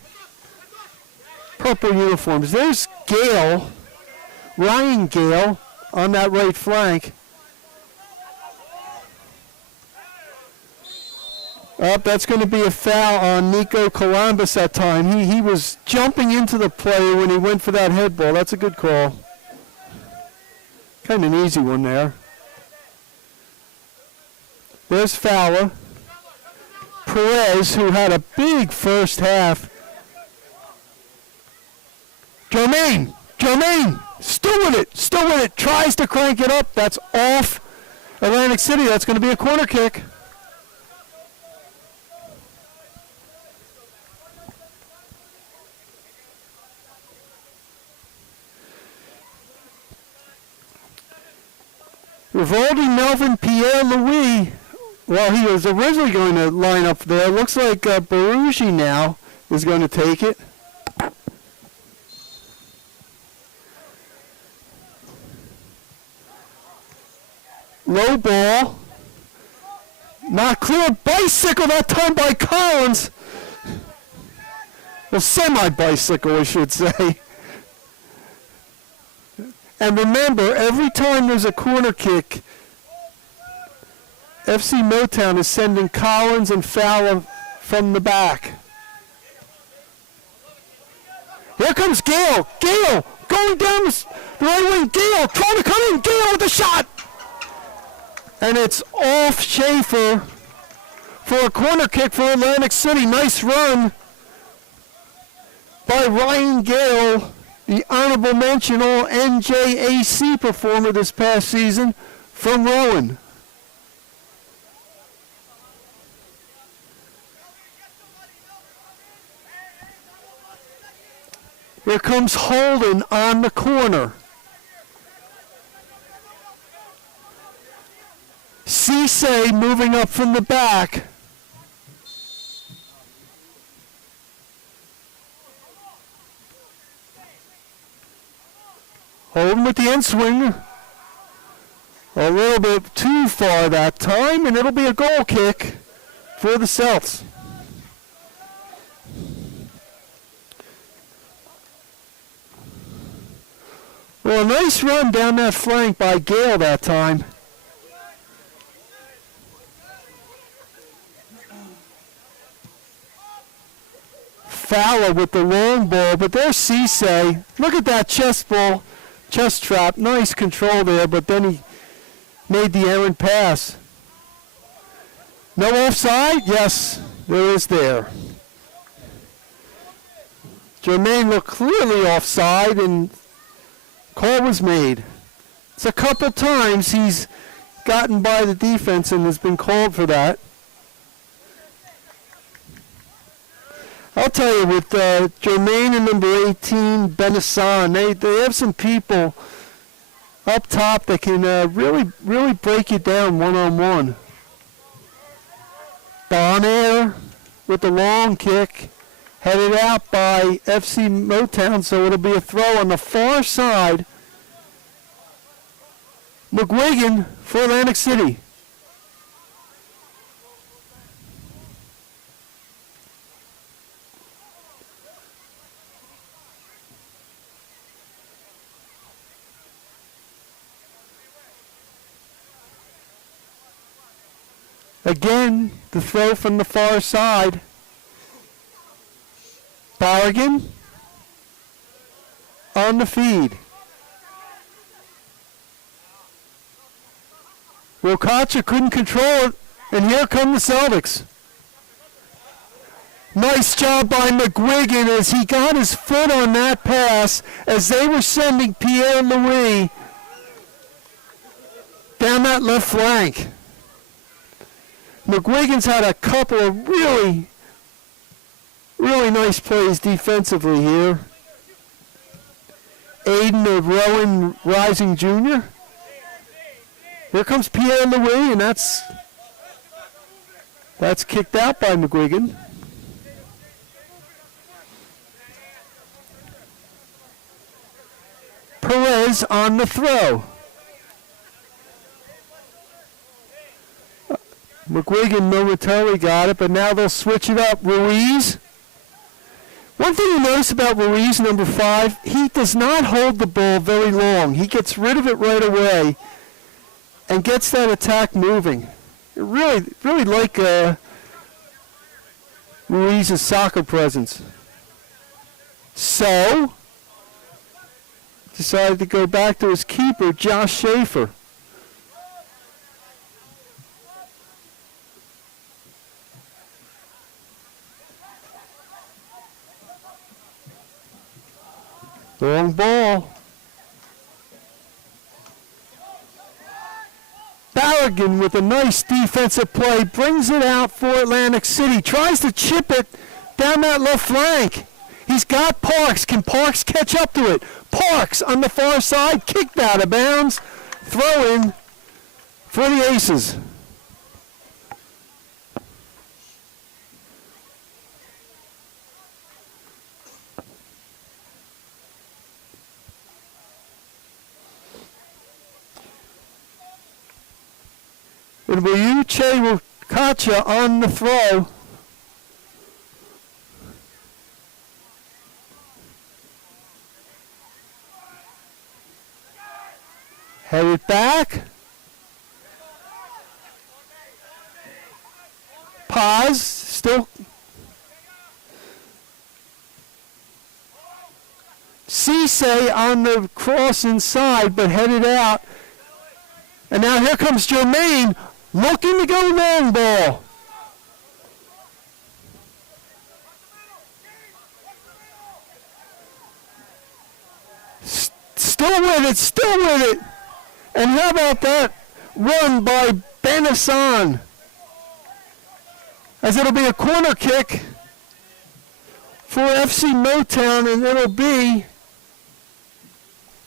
purple uniforms. There's Gale, Ryan Gale, on that right flank. That's going to be a foul on Nico Columbus that time. He was jumping into the player when he went for that head ball. That's a good call. Kind of an easy one there. There's Fowler. Perez, who had a big first half. Jermaine, still with it, tries to crank it up. That's off Atlantic City. That's going to be a corner kick. Rivaldi Melvin Pierre-Louis, well, he was originally going to line up there. Looks like Barugi now is going to take it. Low ball. Not clear. Bicycle that time by Collins. Well, semi-bicycle, I should say. And remember, every time there's a corner kick, FC Motown is sending Collins and Fowler from the back. Here comes Gale. Gale going down the right wing. Gale trying to come in. Gale with the shot. And it's off Schaefer for a corner kick for Atlantic City. Nice run by Ryan Gale, the honorable mention all NJAC performer this past season from Rowan. Here comes Holden on the corner. Cisse moving up from the back. Holden with the end swing. A little bit too far that time, and it'll be a goal kick for the Celts. Well, a nice run down that flank by Gale that time. Fowler with the long ball, but there's Cisse. Look at that chest ball, chest trap. Nice control there, but then he made the errant pass. No offside? Yes, there is there. Jermaine looked clearly offside, and call was made. It's a couple times he's gotten by the defense and has been called for that. I'll tell you, with Jermaine and number 18, Benissan, they have some people up top that can really break you down one-on-one. Bonaire with the long kick, headed out by FC Motown, so it'll be a throw on the far side. McGuigan for Atlantic City. Again, the throw from the far side. Barragan on the feed. Wilcacha couldn't control it, and here come the Celtics. Nice job by McGuigan as he got his foot on that pass as they were sending Pierre-Louis down that left flank. McGuigan's had a couple of really nice plays defensively here. Aiden of Rowan Rising Jr. Here comes Pierre-Louis, and that's kicked out by McGuigan. Perez on the throw. McGuigan momentarily got it, but now they'll switch it up. Ruiz. One thing you notice about Ruiz, number 5, he does not hold the ball very long. He gets rid of it right away and gets that attack moving. Really like Ruiz's soccer presence. So, decided to go back to his keeper, Josh Schaefer. Long ball. Barragan with a nice defensive play brings it out for Atlantic City. Tries to chip it down that left flank. He's got Parks. Can Parks catch up to it? Parks on the far side, kicked out of bounds. Throw in for the Aces. It'll be Uche Wilcacha on the throw. Headed back. Paz still. Cisse on the cross inside, but headed out. And now here comes Jermaine. Looking to go long ball. Still with it. And how about that run by Benissan? As it'll be a corner kick for FC Motown, and it'll be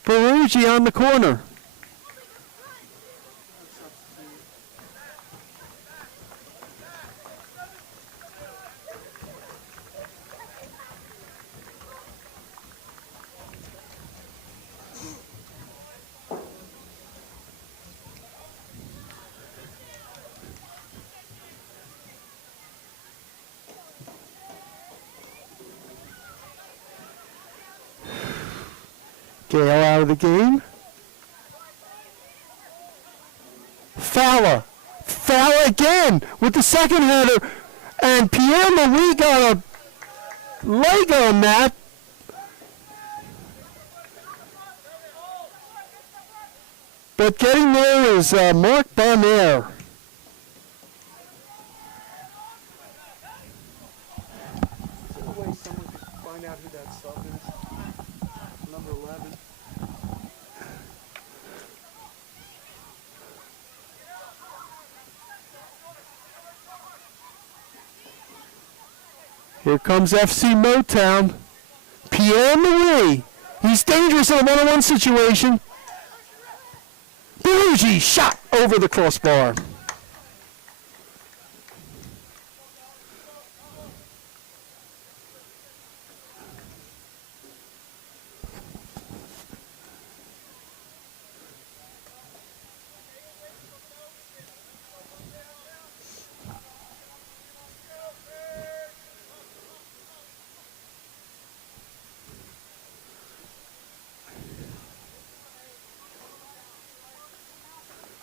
Peruggi on the corner. Gale out of the game. Fowler again with the second header, and Pierre-Louis got a leg on that. But getting there is Mark Bonaire. Is there a way someone could find out who that sub is? Number 11. Here comes FC Motown. Pierre Marie. He's dangerous in a one-on-one situation. Bougie shot over the crossbar.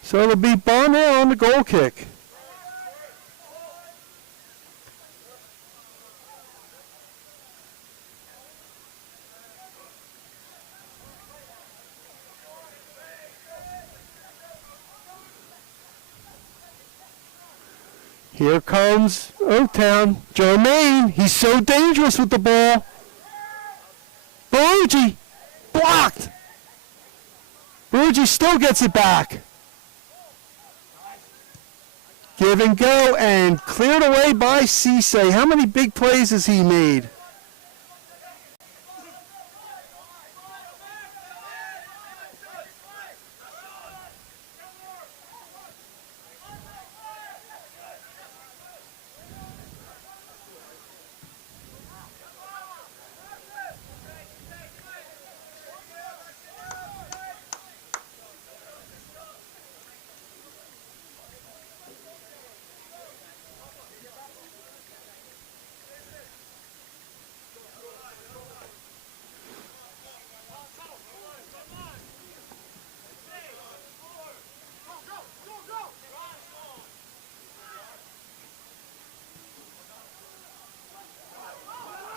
So it'll be Barnell on the goal kick. Here comes O-Town. Jermaine, he's so dangerous with the ball. Barugi, blocked. Barugi still gets it back. Give and go, and cleared away by Cisse. How many big plays has he made?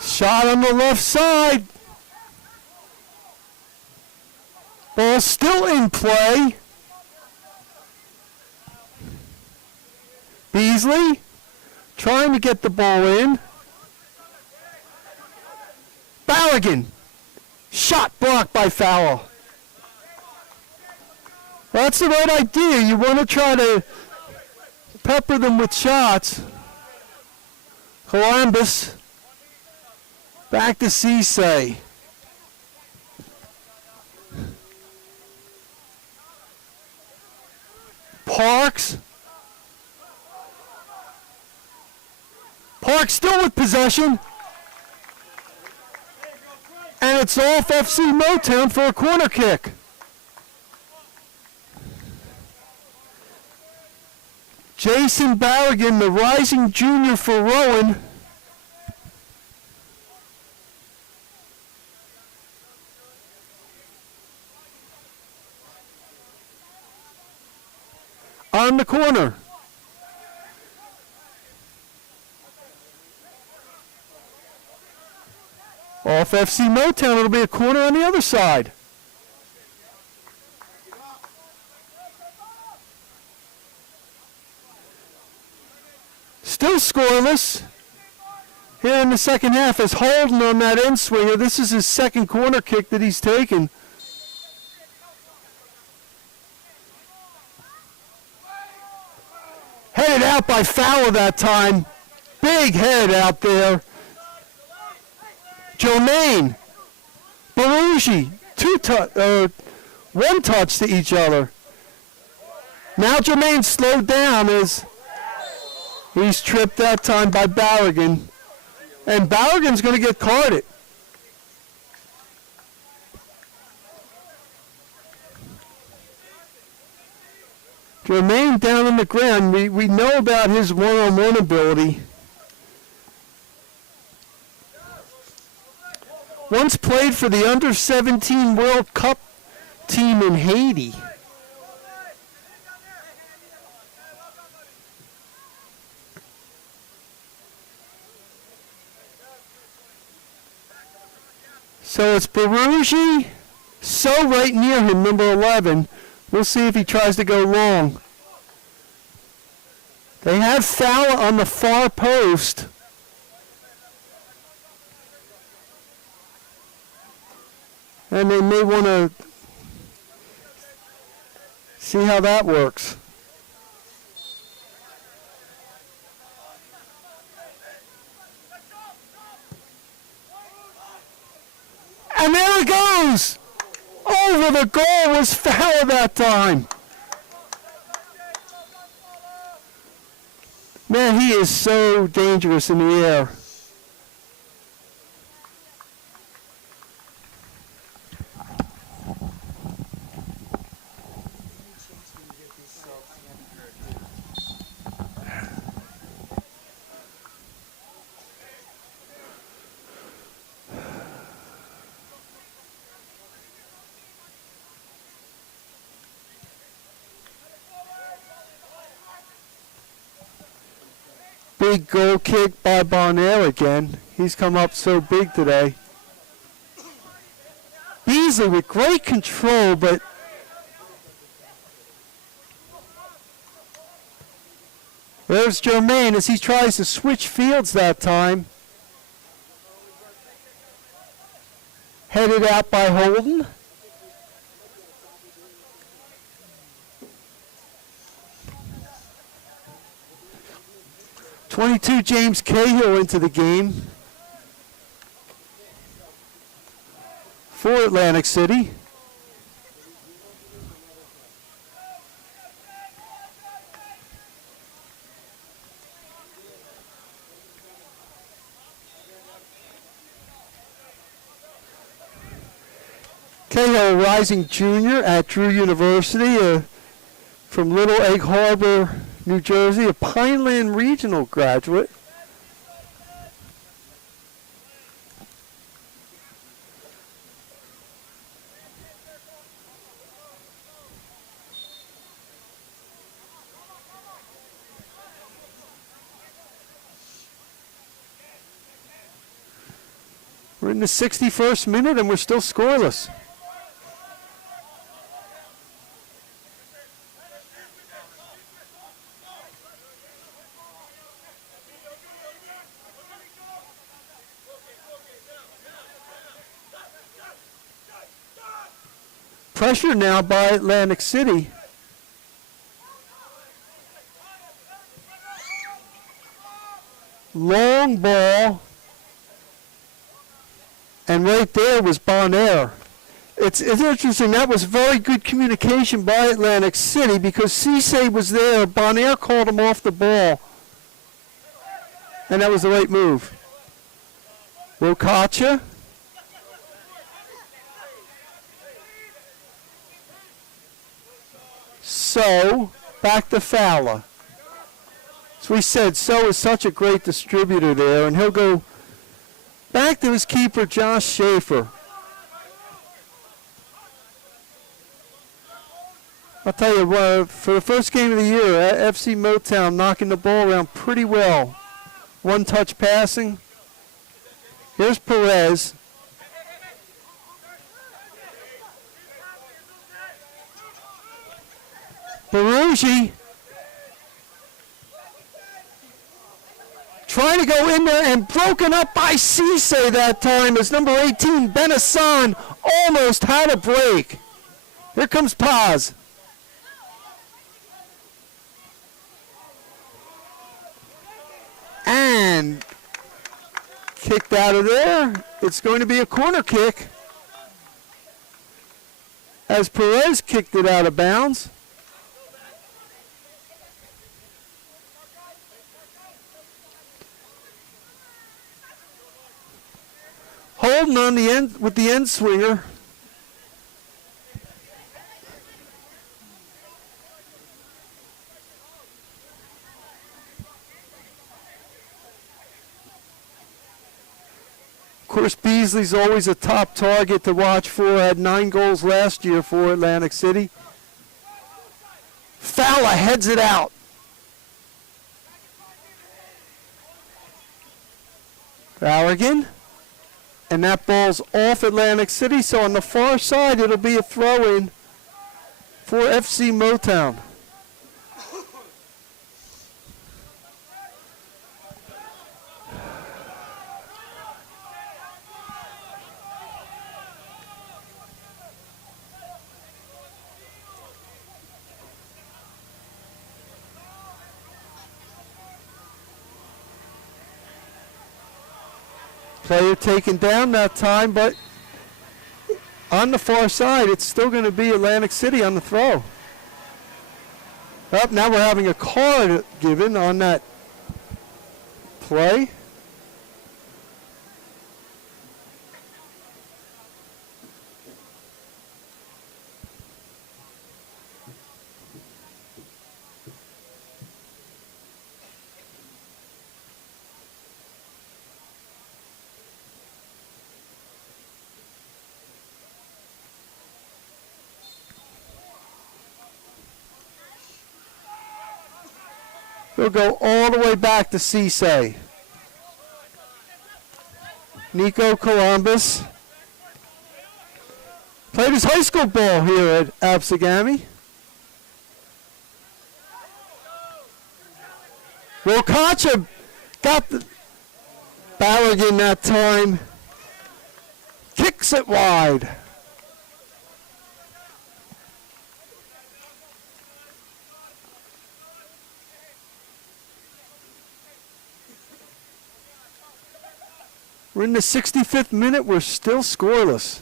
Shot on the left side. Ball still in play. Beasley trying to get the ball in. Balogun. Shot blocked by Fowler. That's the right idea. You want to try to pepper them with shots. Columbus. Back to Cisse. Parks. Parks still with possession. And it's off FC Motown for a corner kick. Jason Balogun, the rising junior for Rowan. On the corner. Off FC Motown, it'll be a corner on the other side. Still scoreless here in the second half as Holden on that end swinger. This is his second corner kick that he's taken. Headed out by Fowler that time. Big head out there. Jermaine, Barugi, one touch to each other. Now Jermaine slowed down as he's tripped that time by Balogun. And Balogun's going to get carded. Jermaine down on the ground, we know about his one-on-one ability. Once played for the under-17 World Cup team in Haiti. So it's Barugi, so right near him, number 11. We'll see if he tries to go long. They have Fowler on the far post. And they may want to see how that works. And there it goes! Over the goal was Fowler that time. Man, he is so dangerous in the air. Big goal kick by Bonaire again. He's come up so big today. Beasley with great control, but there's Jermaine as he tries to switch fields that time. Headed out by Holden. '22 James Cahill into the game for Atlantic City. Cahill, rising junior at Drew University from Little Egg Harbor, New Jersey, a Pineland Regional graduate. We're in the 61st minute and we're still scoreless. Pressure now by Atlantic City. Long ball. And right there was Bonaire. It's interesting. That was very good communication by Atlantic City because Cisse was there. Bonaire called him off the ball. And that was the right move. Rocacha. So, back to Fowler. As we said, So is such a great distributor there, and he'll go back to his keeper, Josh Schaefer. I'll tell you, for the first game of the year, FC Motown knocking the ball around pretty well. One-touch passing. Here's Perez. Barugi trying to go in there and broken up by Cisse that time as number 18, Benassan, almost had a break. Here comes Paz. And kicked out of there. It's going to be a corner kick as Perez kicked it out of bounds. Holding on the end with the end swinger. Of course, Beasley's always a top target to watch for. Had 9 goals last year for Atlantic City. Fowler heads it out. Allergan. And that ball's off Atlantic City, so on the far side it'll be a throw-in for FC Motown. Player taken down that time, but on the far side, it's still going to be Atlantic City on the throw. Now we're having a card given on that play. We'll go all the way back to Cisse. Nico Columbus played his high school ball here at Absegami. Wilkacha got the Ballaghan that time. Kicks it wide. We're in the 65th minute. We're still scoreless.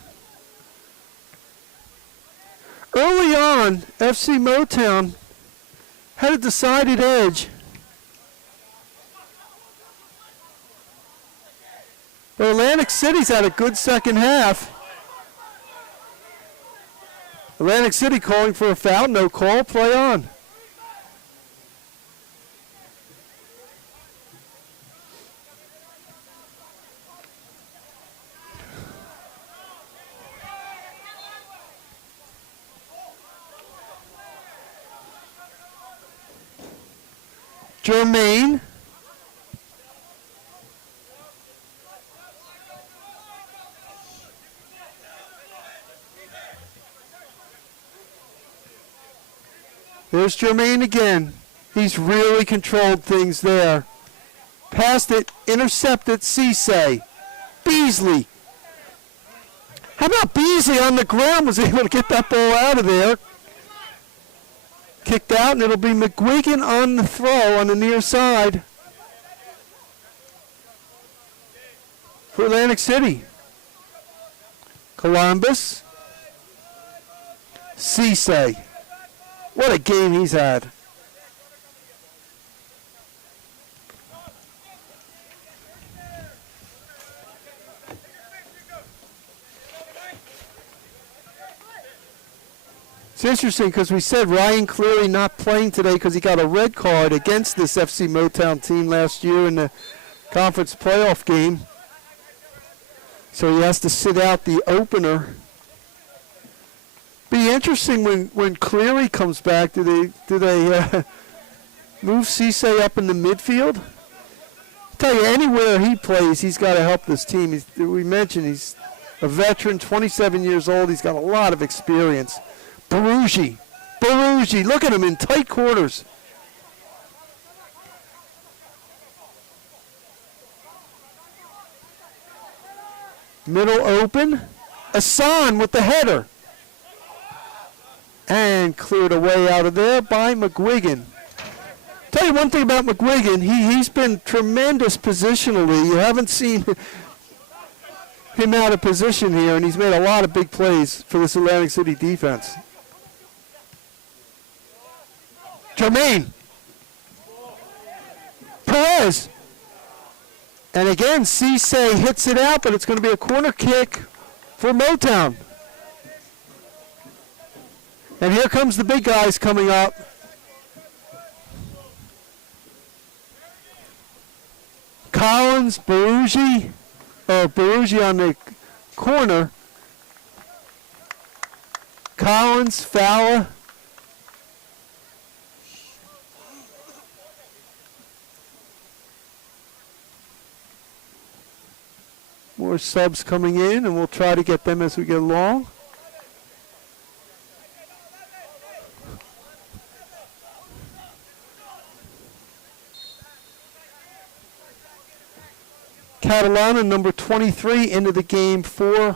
Early on, FC Motown had a decided edge. But Atlantic City's had a good second half. Atlantic City calling for a foul. No call. Play on. Jermaine. There's Jermaine again. He's really controlled things there. Passed it, intercepted Cisse. Beasley. How about Beasley on the ground was able to get that ball out of there. Kicked out, and it'll be McGuigan on the throw on the near side for Atlantic City. Columbus. Cisse. What a game he's had. It's interesting because we said Ryan Cleary not playing today because he got a red card against this FC Motown team last year in the conference playoff game. So he has to sit out the opener. Be interesting when Cleary comes back. Do they move Cisse up in the midfield? I'll tell you, anywhere he plays, he's got to help this team. We mentioned he's a veteran, 27 years old. He's got a lot of experience. Barugi, look at him in tight quarters. Middle open. Asan with the header. And cleared away out of there by McGuigan. Tell you one thing about McGuigan, he's been tremendous positionally. You haven't seen him out of position here, and he's made a lot of big plays for this Atlantic City defense. Jermaine. Perez. And again, Cisse hits it out, but it's going to be a corner kick for Motown. And here comes the big guys coming up. Collins, Barugi on the corner. Collins, Fowler. More subs coming in, and we'll try to get them as we get along. Catalana, number 23, into the game for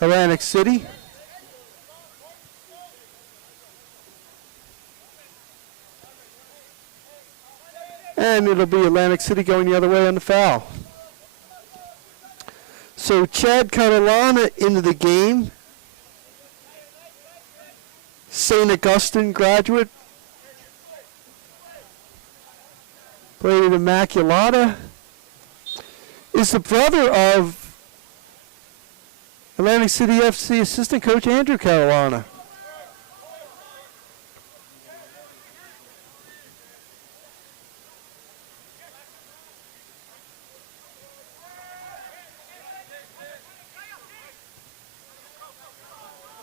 Atlantic City. And it'll be Atlantic City going the other way on the foul. So Chad Catalana into the game. St. Augustine graduate. Played at Immaculata. Is the brother of Atlantic City FC assistant coach Andrew Catalana.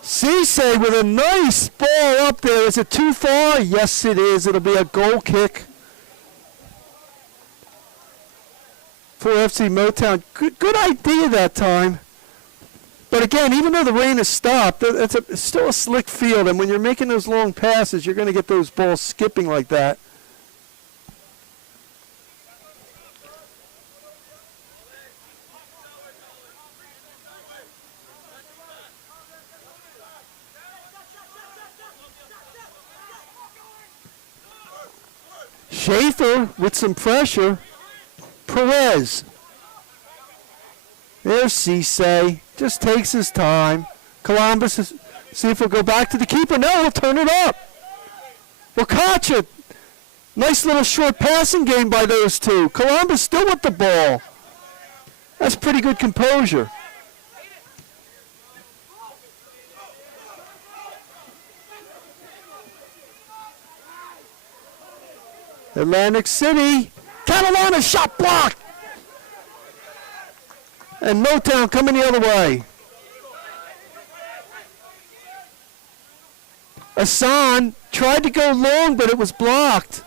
Cisse with a nice ball up there. Is it too far? Yes, it is. It'll be a goal kick for FC Motown. Good idea that time. But again, even though the rain has stopped, it's still a slick field. And when you're making those long passes, you're going to get those balls skipping like that. Schaefer with some pressure. Perez. There's Cisse. Just takes his time. Columbus, see if he'll go back to the keeper. No, he'll turn it up. Wakacha. Nice little short passing game by those two. Columbus still with the ball. That's pretty good composure. Atlantic City. Catalana shot blocked. And Motown coming the other way. Asan tried to go long, but it was blocked.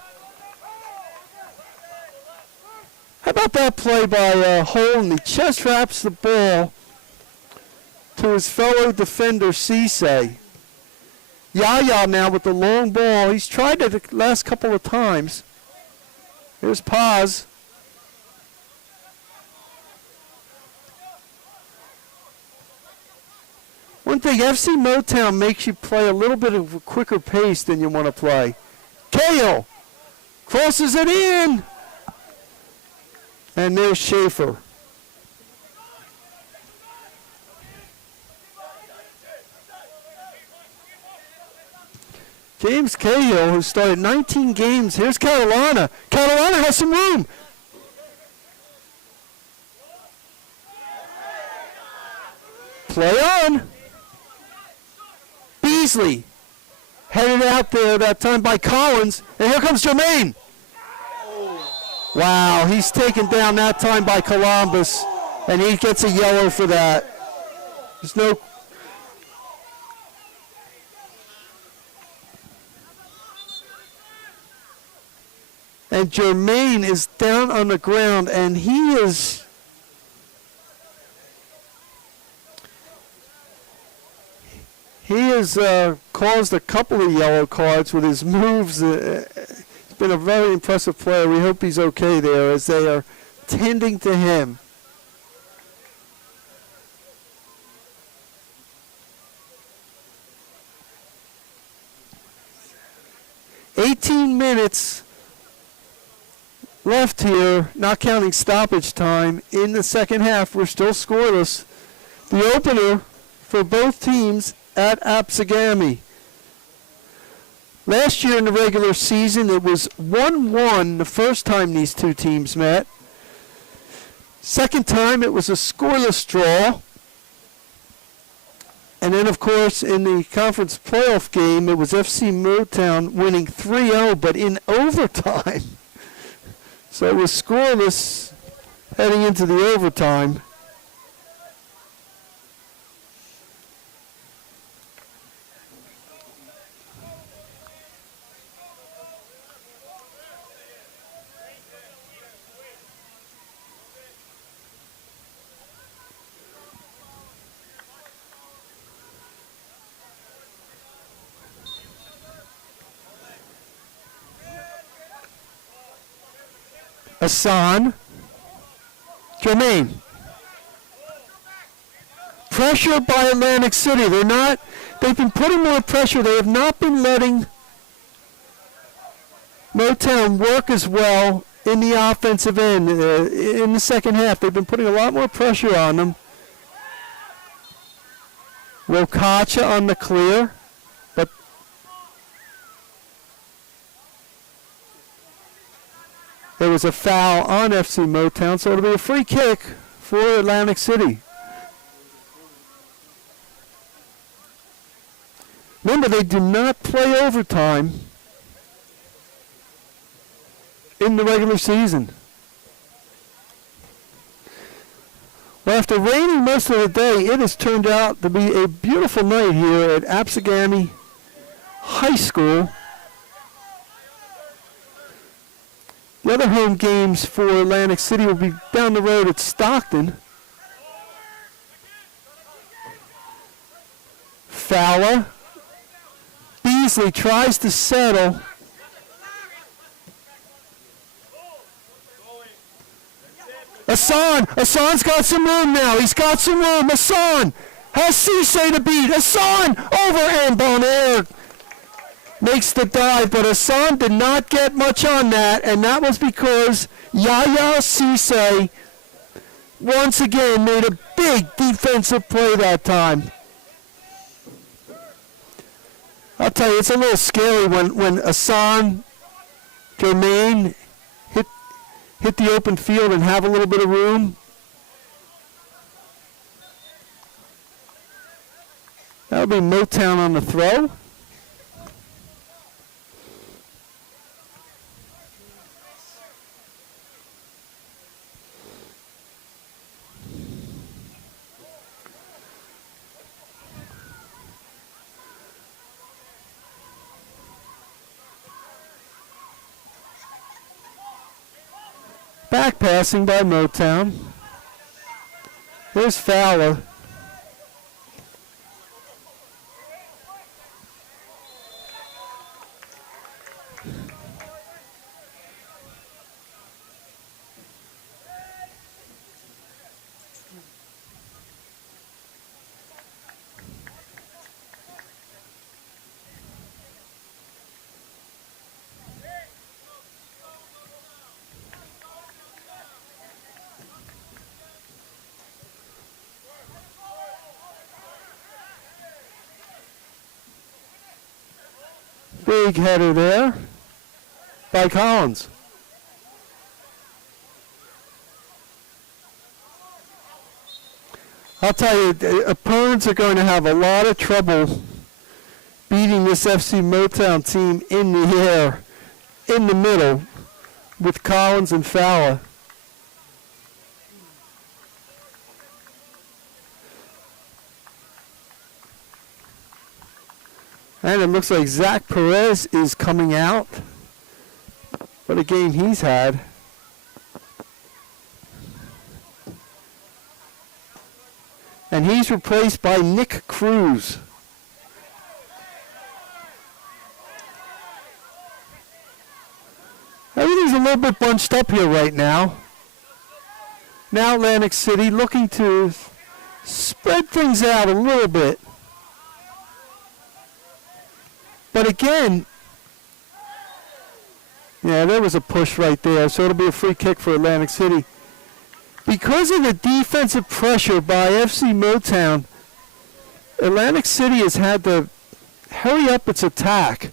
How about that play by Holden? He chest wraps the ball to his fellow defender, Cisse. Yaya now with the long ball. He's tried it the last couple of times. Here's Paz. One thing, FC Motown makes you play a little bit of a quicker pace than you want to play. Cahill crosses it in. And there's Schaefer. James Cahill, who started 19 games. Here's Catalana. Catalana has some room. Play on. Beasley headed out there that time by Collins. And here comes Jermaine. Wow, he's taken down that time by Columbus. And he gets a yellow for that. There's no... And Jermaine is down on the ground, and he is caused a couple of yellow cards with his moves. He's been a very impressive player. We hope he's okay there as they are tending to him. "18 minutes left here, not counting stoppage time in the second half. We're still scoreless. The opener for both teams at Absegami. Last year in the regular season, it was 1-1 the first time these two teams met. Second time, it was a scoreless draw. And then, of course, in the conference playoff game, it was FC Motown winning 3-0, but in overtime. So it was scoreless heading into the overtime. Asan. Jermaine. Pressure by Atlantic City. They've been putting more pressure. They have not been letting Motown work as well in the offensive end. In the second half, they've been putting a lot more pressure on them. Wokacha on the clear, but there was a foul on FC Motown, so it'll be a free kick for Atlantic City. Remember, they do not play overtime in the regular season. Well, after raining most of the day, it has turned out to be a beautiful night here at Absegami High School. The other home games for Atlantic City will be down the road at Stockton. Fowler. Beasley tries to settle. Hassan's got some room now. He's got some room. Hassan has Cisse to beat. Hassan over, and Bonaire makes the dive, but Hassan did not get much on that, and that was because Yaya Cisse once again made a big defensive play that time. I'll tell you, it's a little scary when Hassan Germain hit the open field and have a little bit of room. That'll be Motown on the throw. Back passing by Motown. Here's Fowler. Big header there by Collins. I'll tell you, the opponents are going to have a lot of trouble beating this FC Motown team in the air, in the middle, with Collins and Fowler. And it looks like Zach Perez is coming out. What a game he's had. And he's replaced by Nick Cruz. Everything's a little bit bunched up here right now. Now Atlantic City looking to spread things out a little bit. But again, yeah, there was a push right there, so it'll be a free kick for Atlantic City. Because of the defensive pressure by FC Motown, Atlantic City has had to hurry up its attack.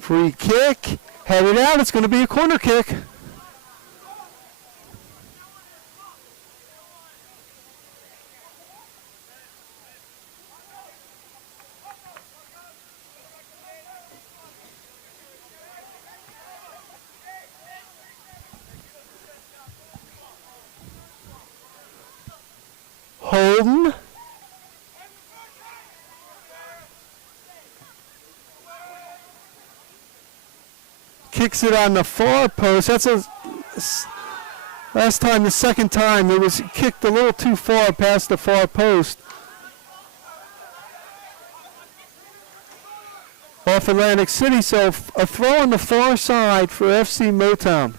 Free kick, headed out, it's going to be a corner kick. Holden. Kicks it on the far post. That's last time, the second time, it was kicked a little too far past the far post. Off Atlantic City, so a throw on the far side for FC Motown.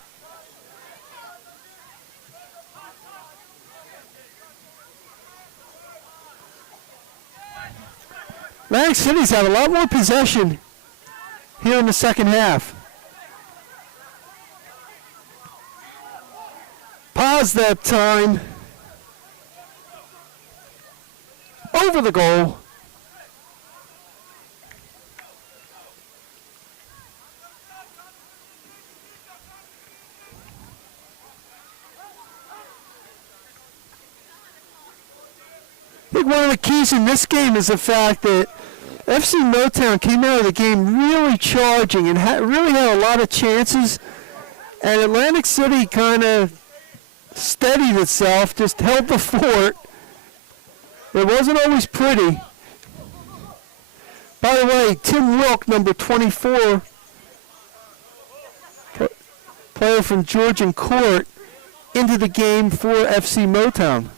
Atlantic City's had a lot more possession here in the second half. Pause that time. Over the goal. I think one of the keys in this game is the fact that FC Motown came out of the game really charging and really had a lot of chances, and Atlantic City kind of steadied itself, just held the fort. It wasn't always pretty. By the way, Tim Wilk, number 24, player from Georgian Court, into the game for FC Motown.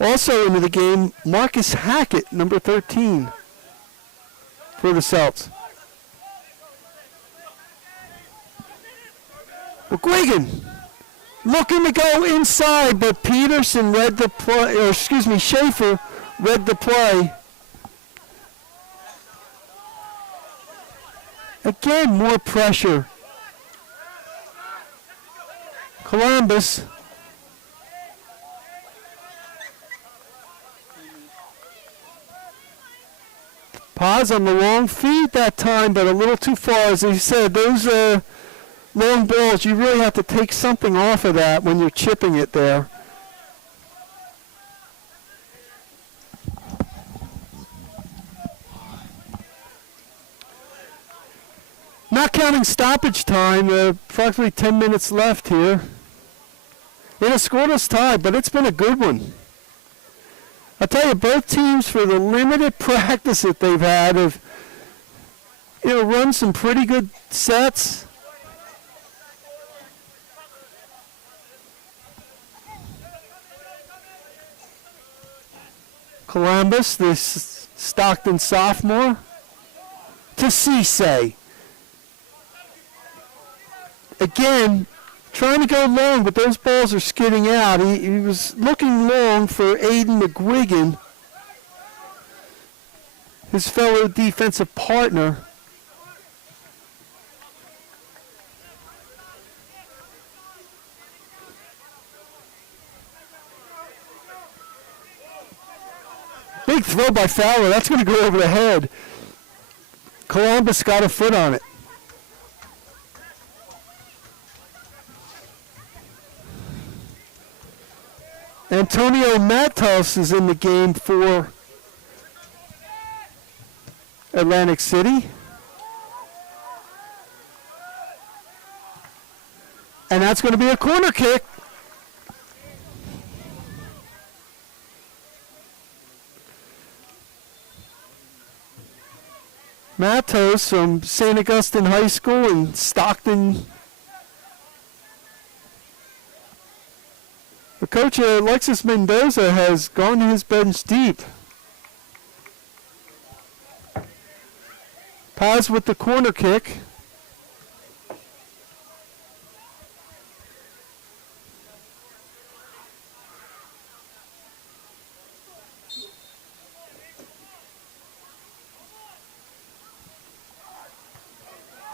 Also into the game, Marcus Hackett, number 13, for the Celts. McGuigan looking to go inside, but Peterson read the play, or excuse me, Schaefer read the play. Again, more pressure. Columbus. Pause on the long feed that time, but a little too far. As he said, those long balls, you really have to take something off of that when you're chipping it there. Not counting stoppage time, approximately 10 minutes left here. In a scoreless tie, but it's been a good one. I tell you, both teams, for the limited practice that they've had, have run some pretty good sets. Columbus, this Stockton sophomore, to Cisse. Again, trying to go long, but those balls are skidding out. He was looking long for Aiden McGuigan, his fellow defensive partner. Big throw by Fowler. That's going to go over the head. Columbus got a foot on it. Antonio Matos is in the game for Atlantic City. And that's going to be a corner kick. Matos from St. Augustine High School in Stockton. The coach, Alexis Mendoza, has gone to his bench deep. Paz with the corner kick.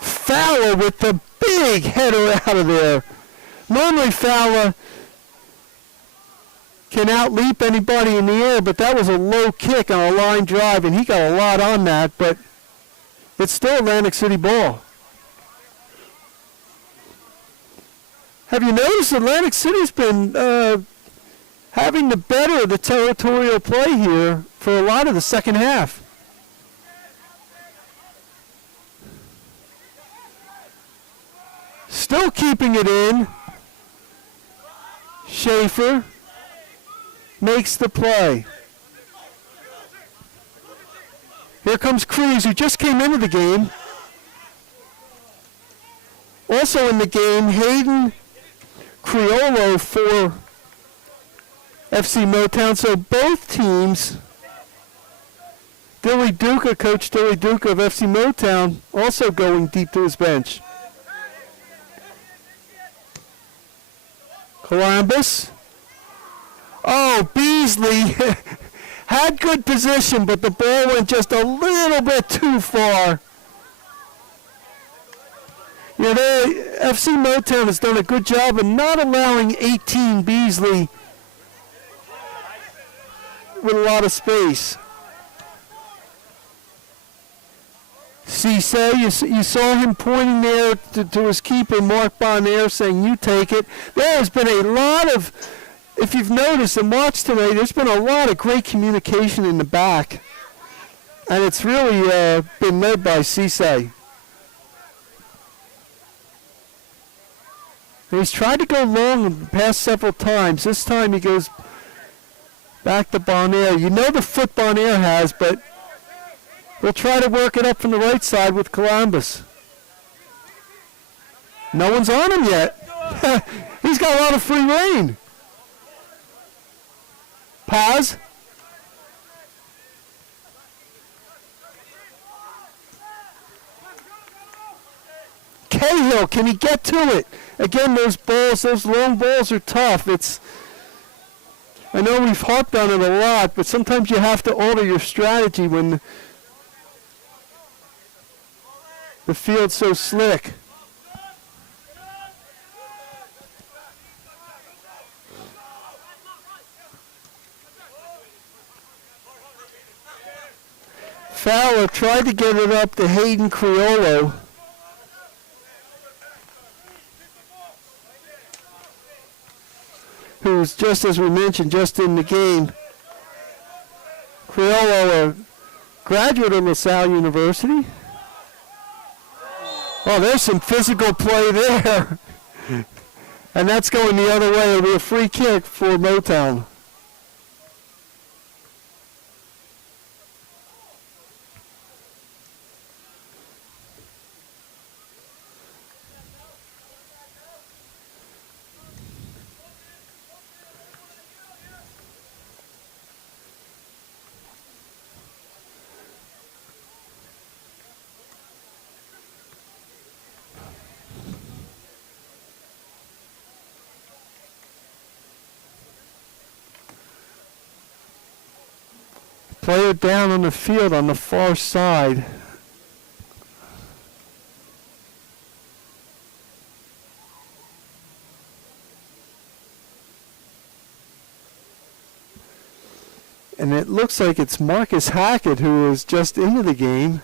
Fowler with the big header out of there. Normally Fowler can outleap anybody in the air, but that was a low kick on a line drive, and he got a lot on that, but it's still Atlantic City ball. Have you noticed Atlantic City's been having the better of the territorial play here for a lot of the second half? Still keeping it in. Schaefer makes the play. Here comes Cruz, who just came into the game. Also in the game, Hayden Criollo for FC Motown. So both teams, Dilly Duca, Coach Dilly Duca of FC Motown, also going deep to his bench. Columbus. Oh, Beasley had good position, but the ball went just a little bit too far. You know, FC Motown has done a good job of not allowing 18 Beasley with a lot of space. Cisse, you saw him pointing there to his keeper, Mark Bonaire, saying, you take it. There has been a lot of, if you've noticed and watched today, there's been a lot of great communication in the back. And it's really been led by Cisse. He's tried to go long in the past several times. This time he goes back to Bonaire. You know the foot Bonaire has, but we'll try to work it up from the right side with Columbus. No one's on him yet. He's got a lot of free reign. Paz. Cahill, can he get to it? Again, those balls, those long balls are tough. I know we've harped on it a lot, but sometimes you have to alter your strategy when the field's so slick. Fowler tried to get it up to Hayden Criollo. Who's, just as we mentioned, just in the game. Criollo, a graduate of LaSalle University. Oh, there's some physical play there. And that's going the other way. It'll be a free kick for Motown. Player down on the field on the far side. And it looks like it's Marcus Hackett who is just into the game.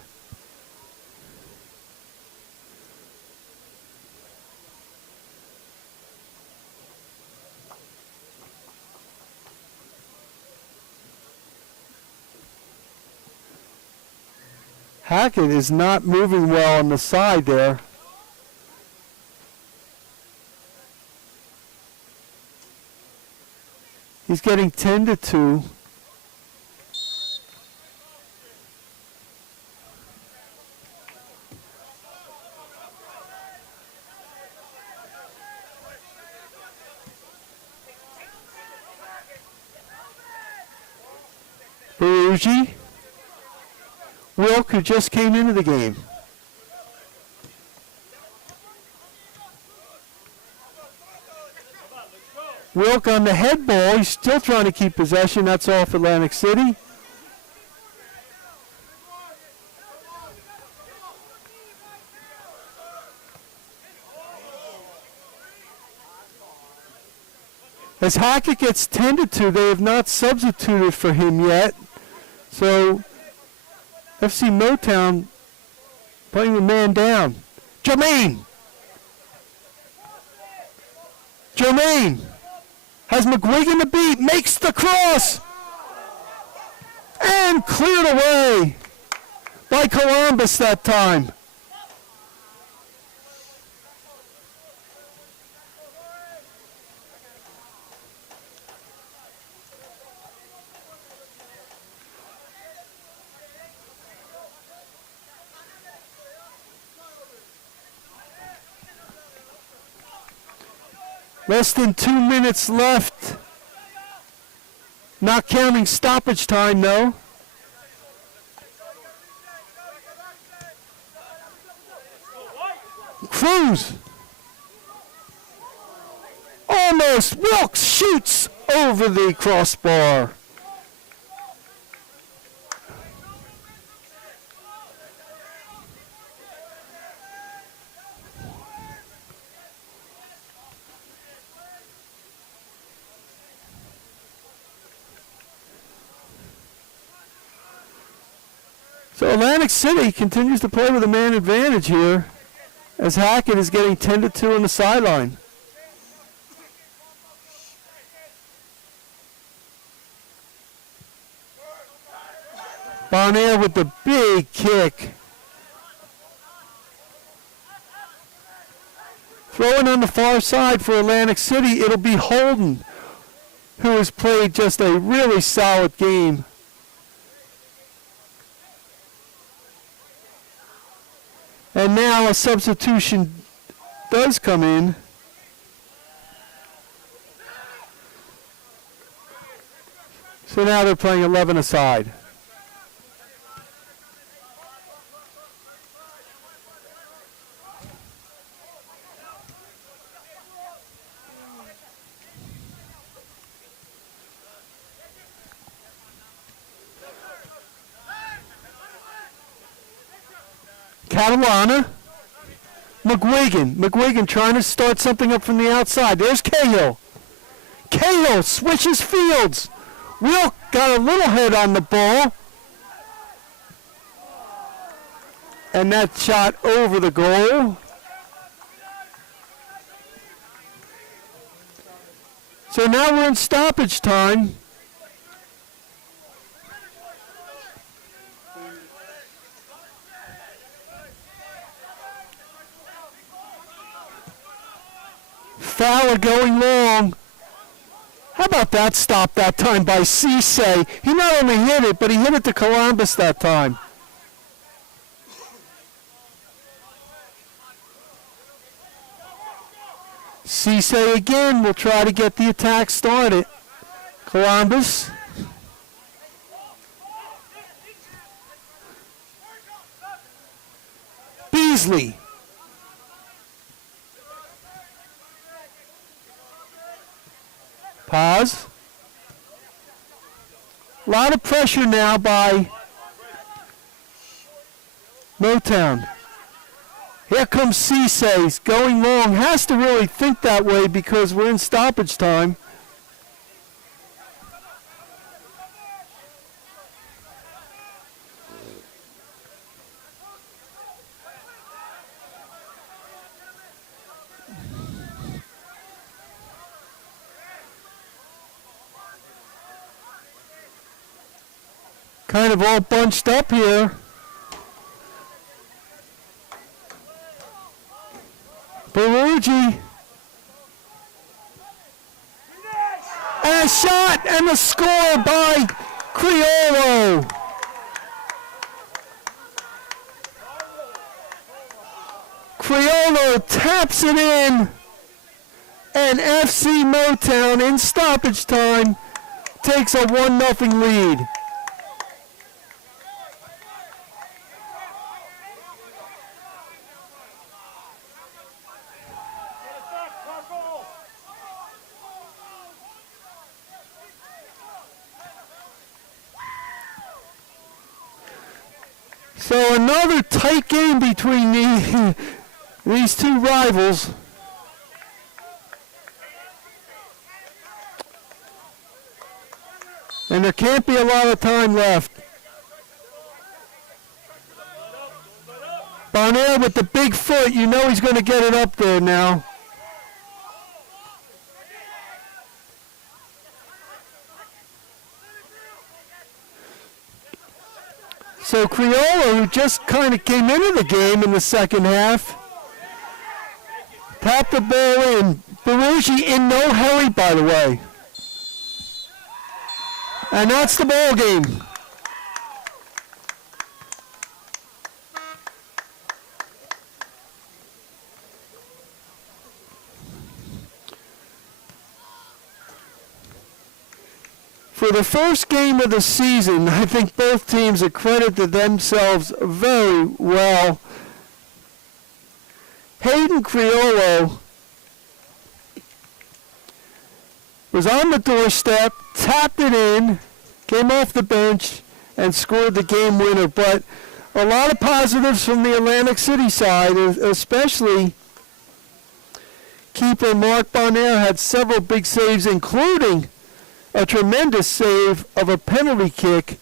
Hackett is not moving well on the side there. He's getting tended to. Barugi. Wilk, who just came into the game. Wilk on the head ball. He's still trying to keep possession. That's off Atlantic City. As Hackett gets tended to, they have not substituted for him yet. So FC Motown putting the man down. Jermaine has McGuigan the beat, makes the cross, and cleared away by Columbus that time. Less than 2 minutes left. Not counting stoppage time, though. Cruz. Almost. Wilkes shoots over the crossbar. So Atlantic City continues to play with a man advantage here as Hackett is getting 10-2 on the sideline. Bonaire with the big kick. Throwing on the far side for Atlantic City, it'll be Holden, who has played just a really solid game. And now a substitution does come in. So now they're playing 11 aside. Catalana. McGuigan trying to start something up from the outside. There's Cahill. Cahill switches fields. Wilk got a little head on the ball. And that shot over the goal. So now we're in stoppage time. Fowler going long. How about that stop that time by Cisse? He not only hit it, but he hit it to Columbus that time. Cisse again will try to get the attack started. Columbus. Beasley. Pause. A lot of pressure now by Motown. Here comes Cisse going long. Has to really think that way because we're in stoppage time. Kind of all bunched up here. Barugi. And a shot and the score by Criollo. Criollo taps it in. And FC Motown in stoppage time takes a 1-0 lead. So another tight game between these two rivals. And there can't be a lot of time left. Bonaire with the big foot, you know he's going to get it up there now. So Criollo, who just kind of came into the game in the second half, tapped the ball in. Barugi in no hurry, by the way. And that's the ball game. For the first game of the season, I think both teams accredited themselves very well. Hayden Criollo was on the doorstep, tapped it in, came off the bench, and scored the game winner. But a lot of positives from the Atlantic City side, especially keeper Mark Bonaire had several big saves, including a tremendous save of a penalty kick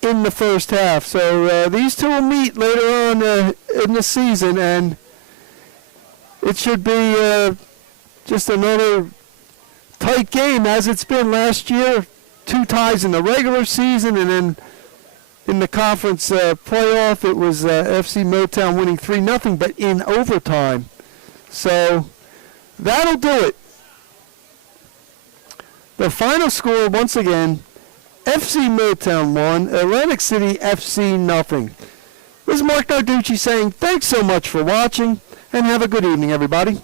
in the first half. So these two will meet later on in the season, and it should be just another tight game as it's been last year. 2 ties in the regular season, and then in the conference playoff it was FC Motown winning 3-0, but in overtime. So that'll do it. The final score, once again, FC Motown 1, Atlantic City FC 0. This is Mark Narducci saying thanks so much for watching, and have a good evening, everybody.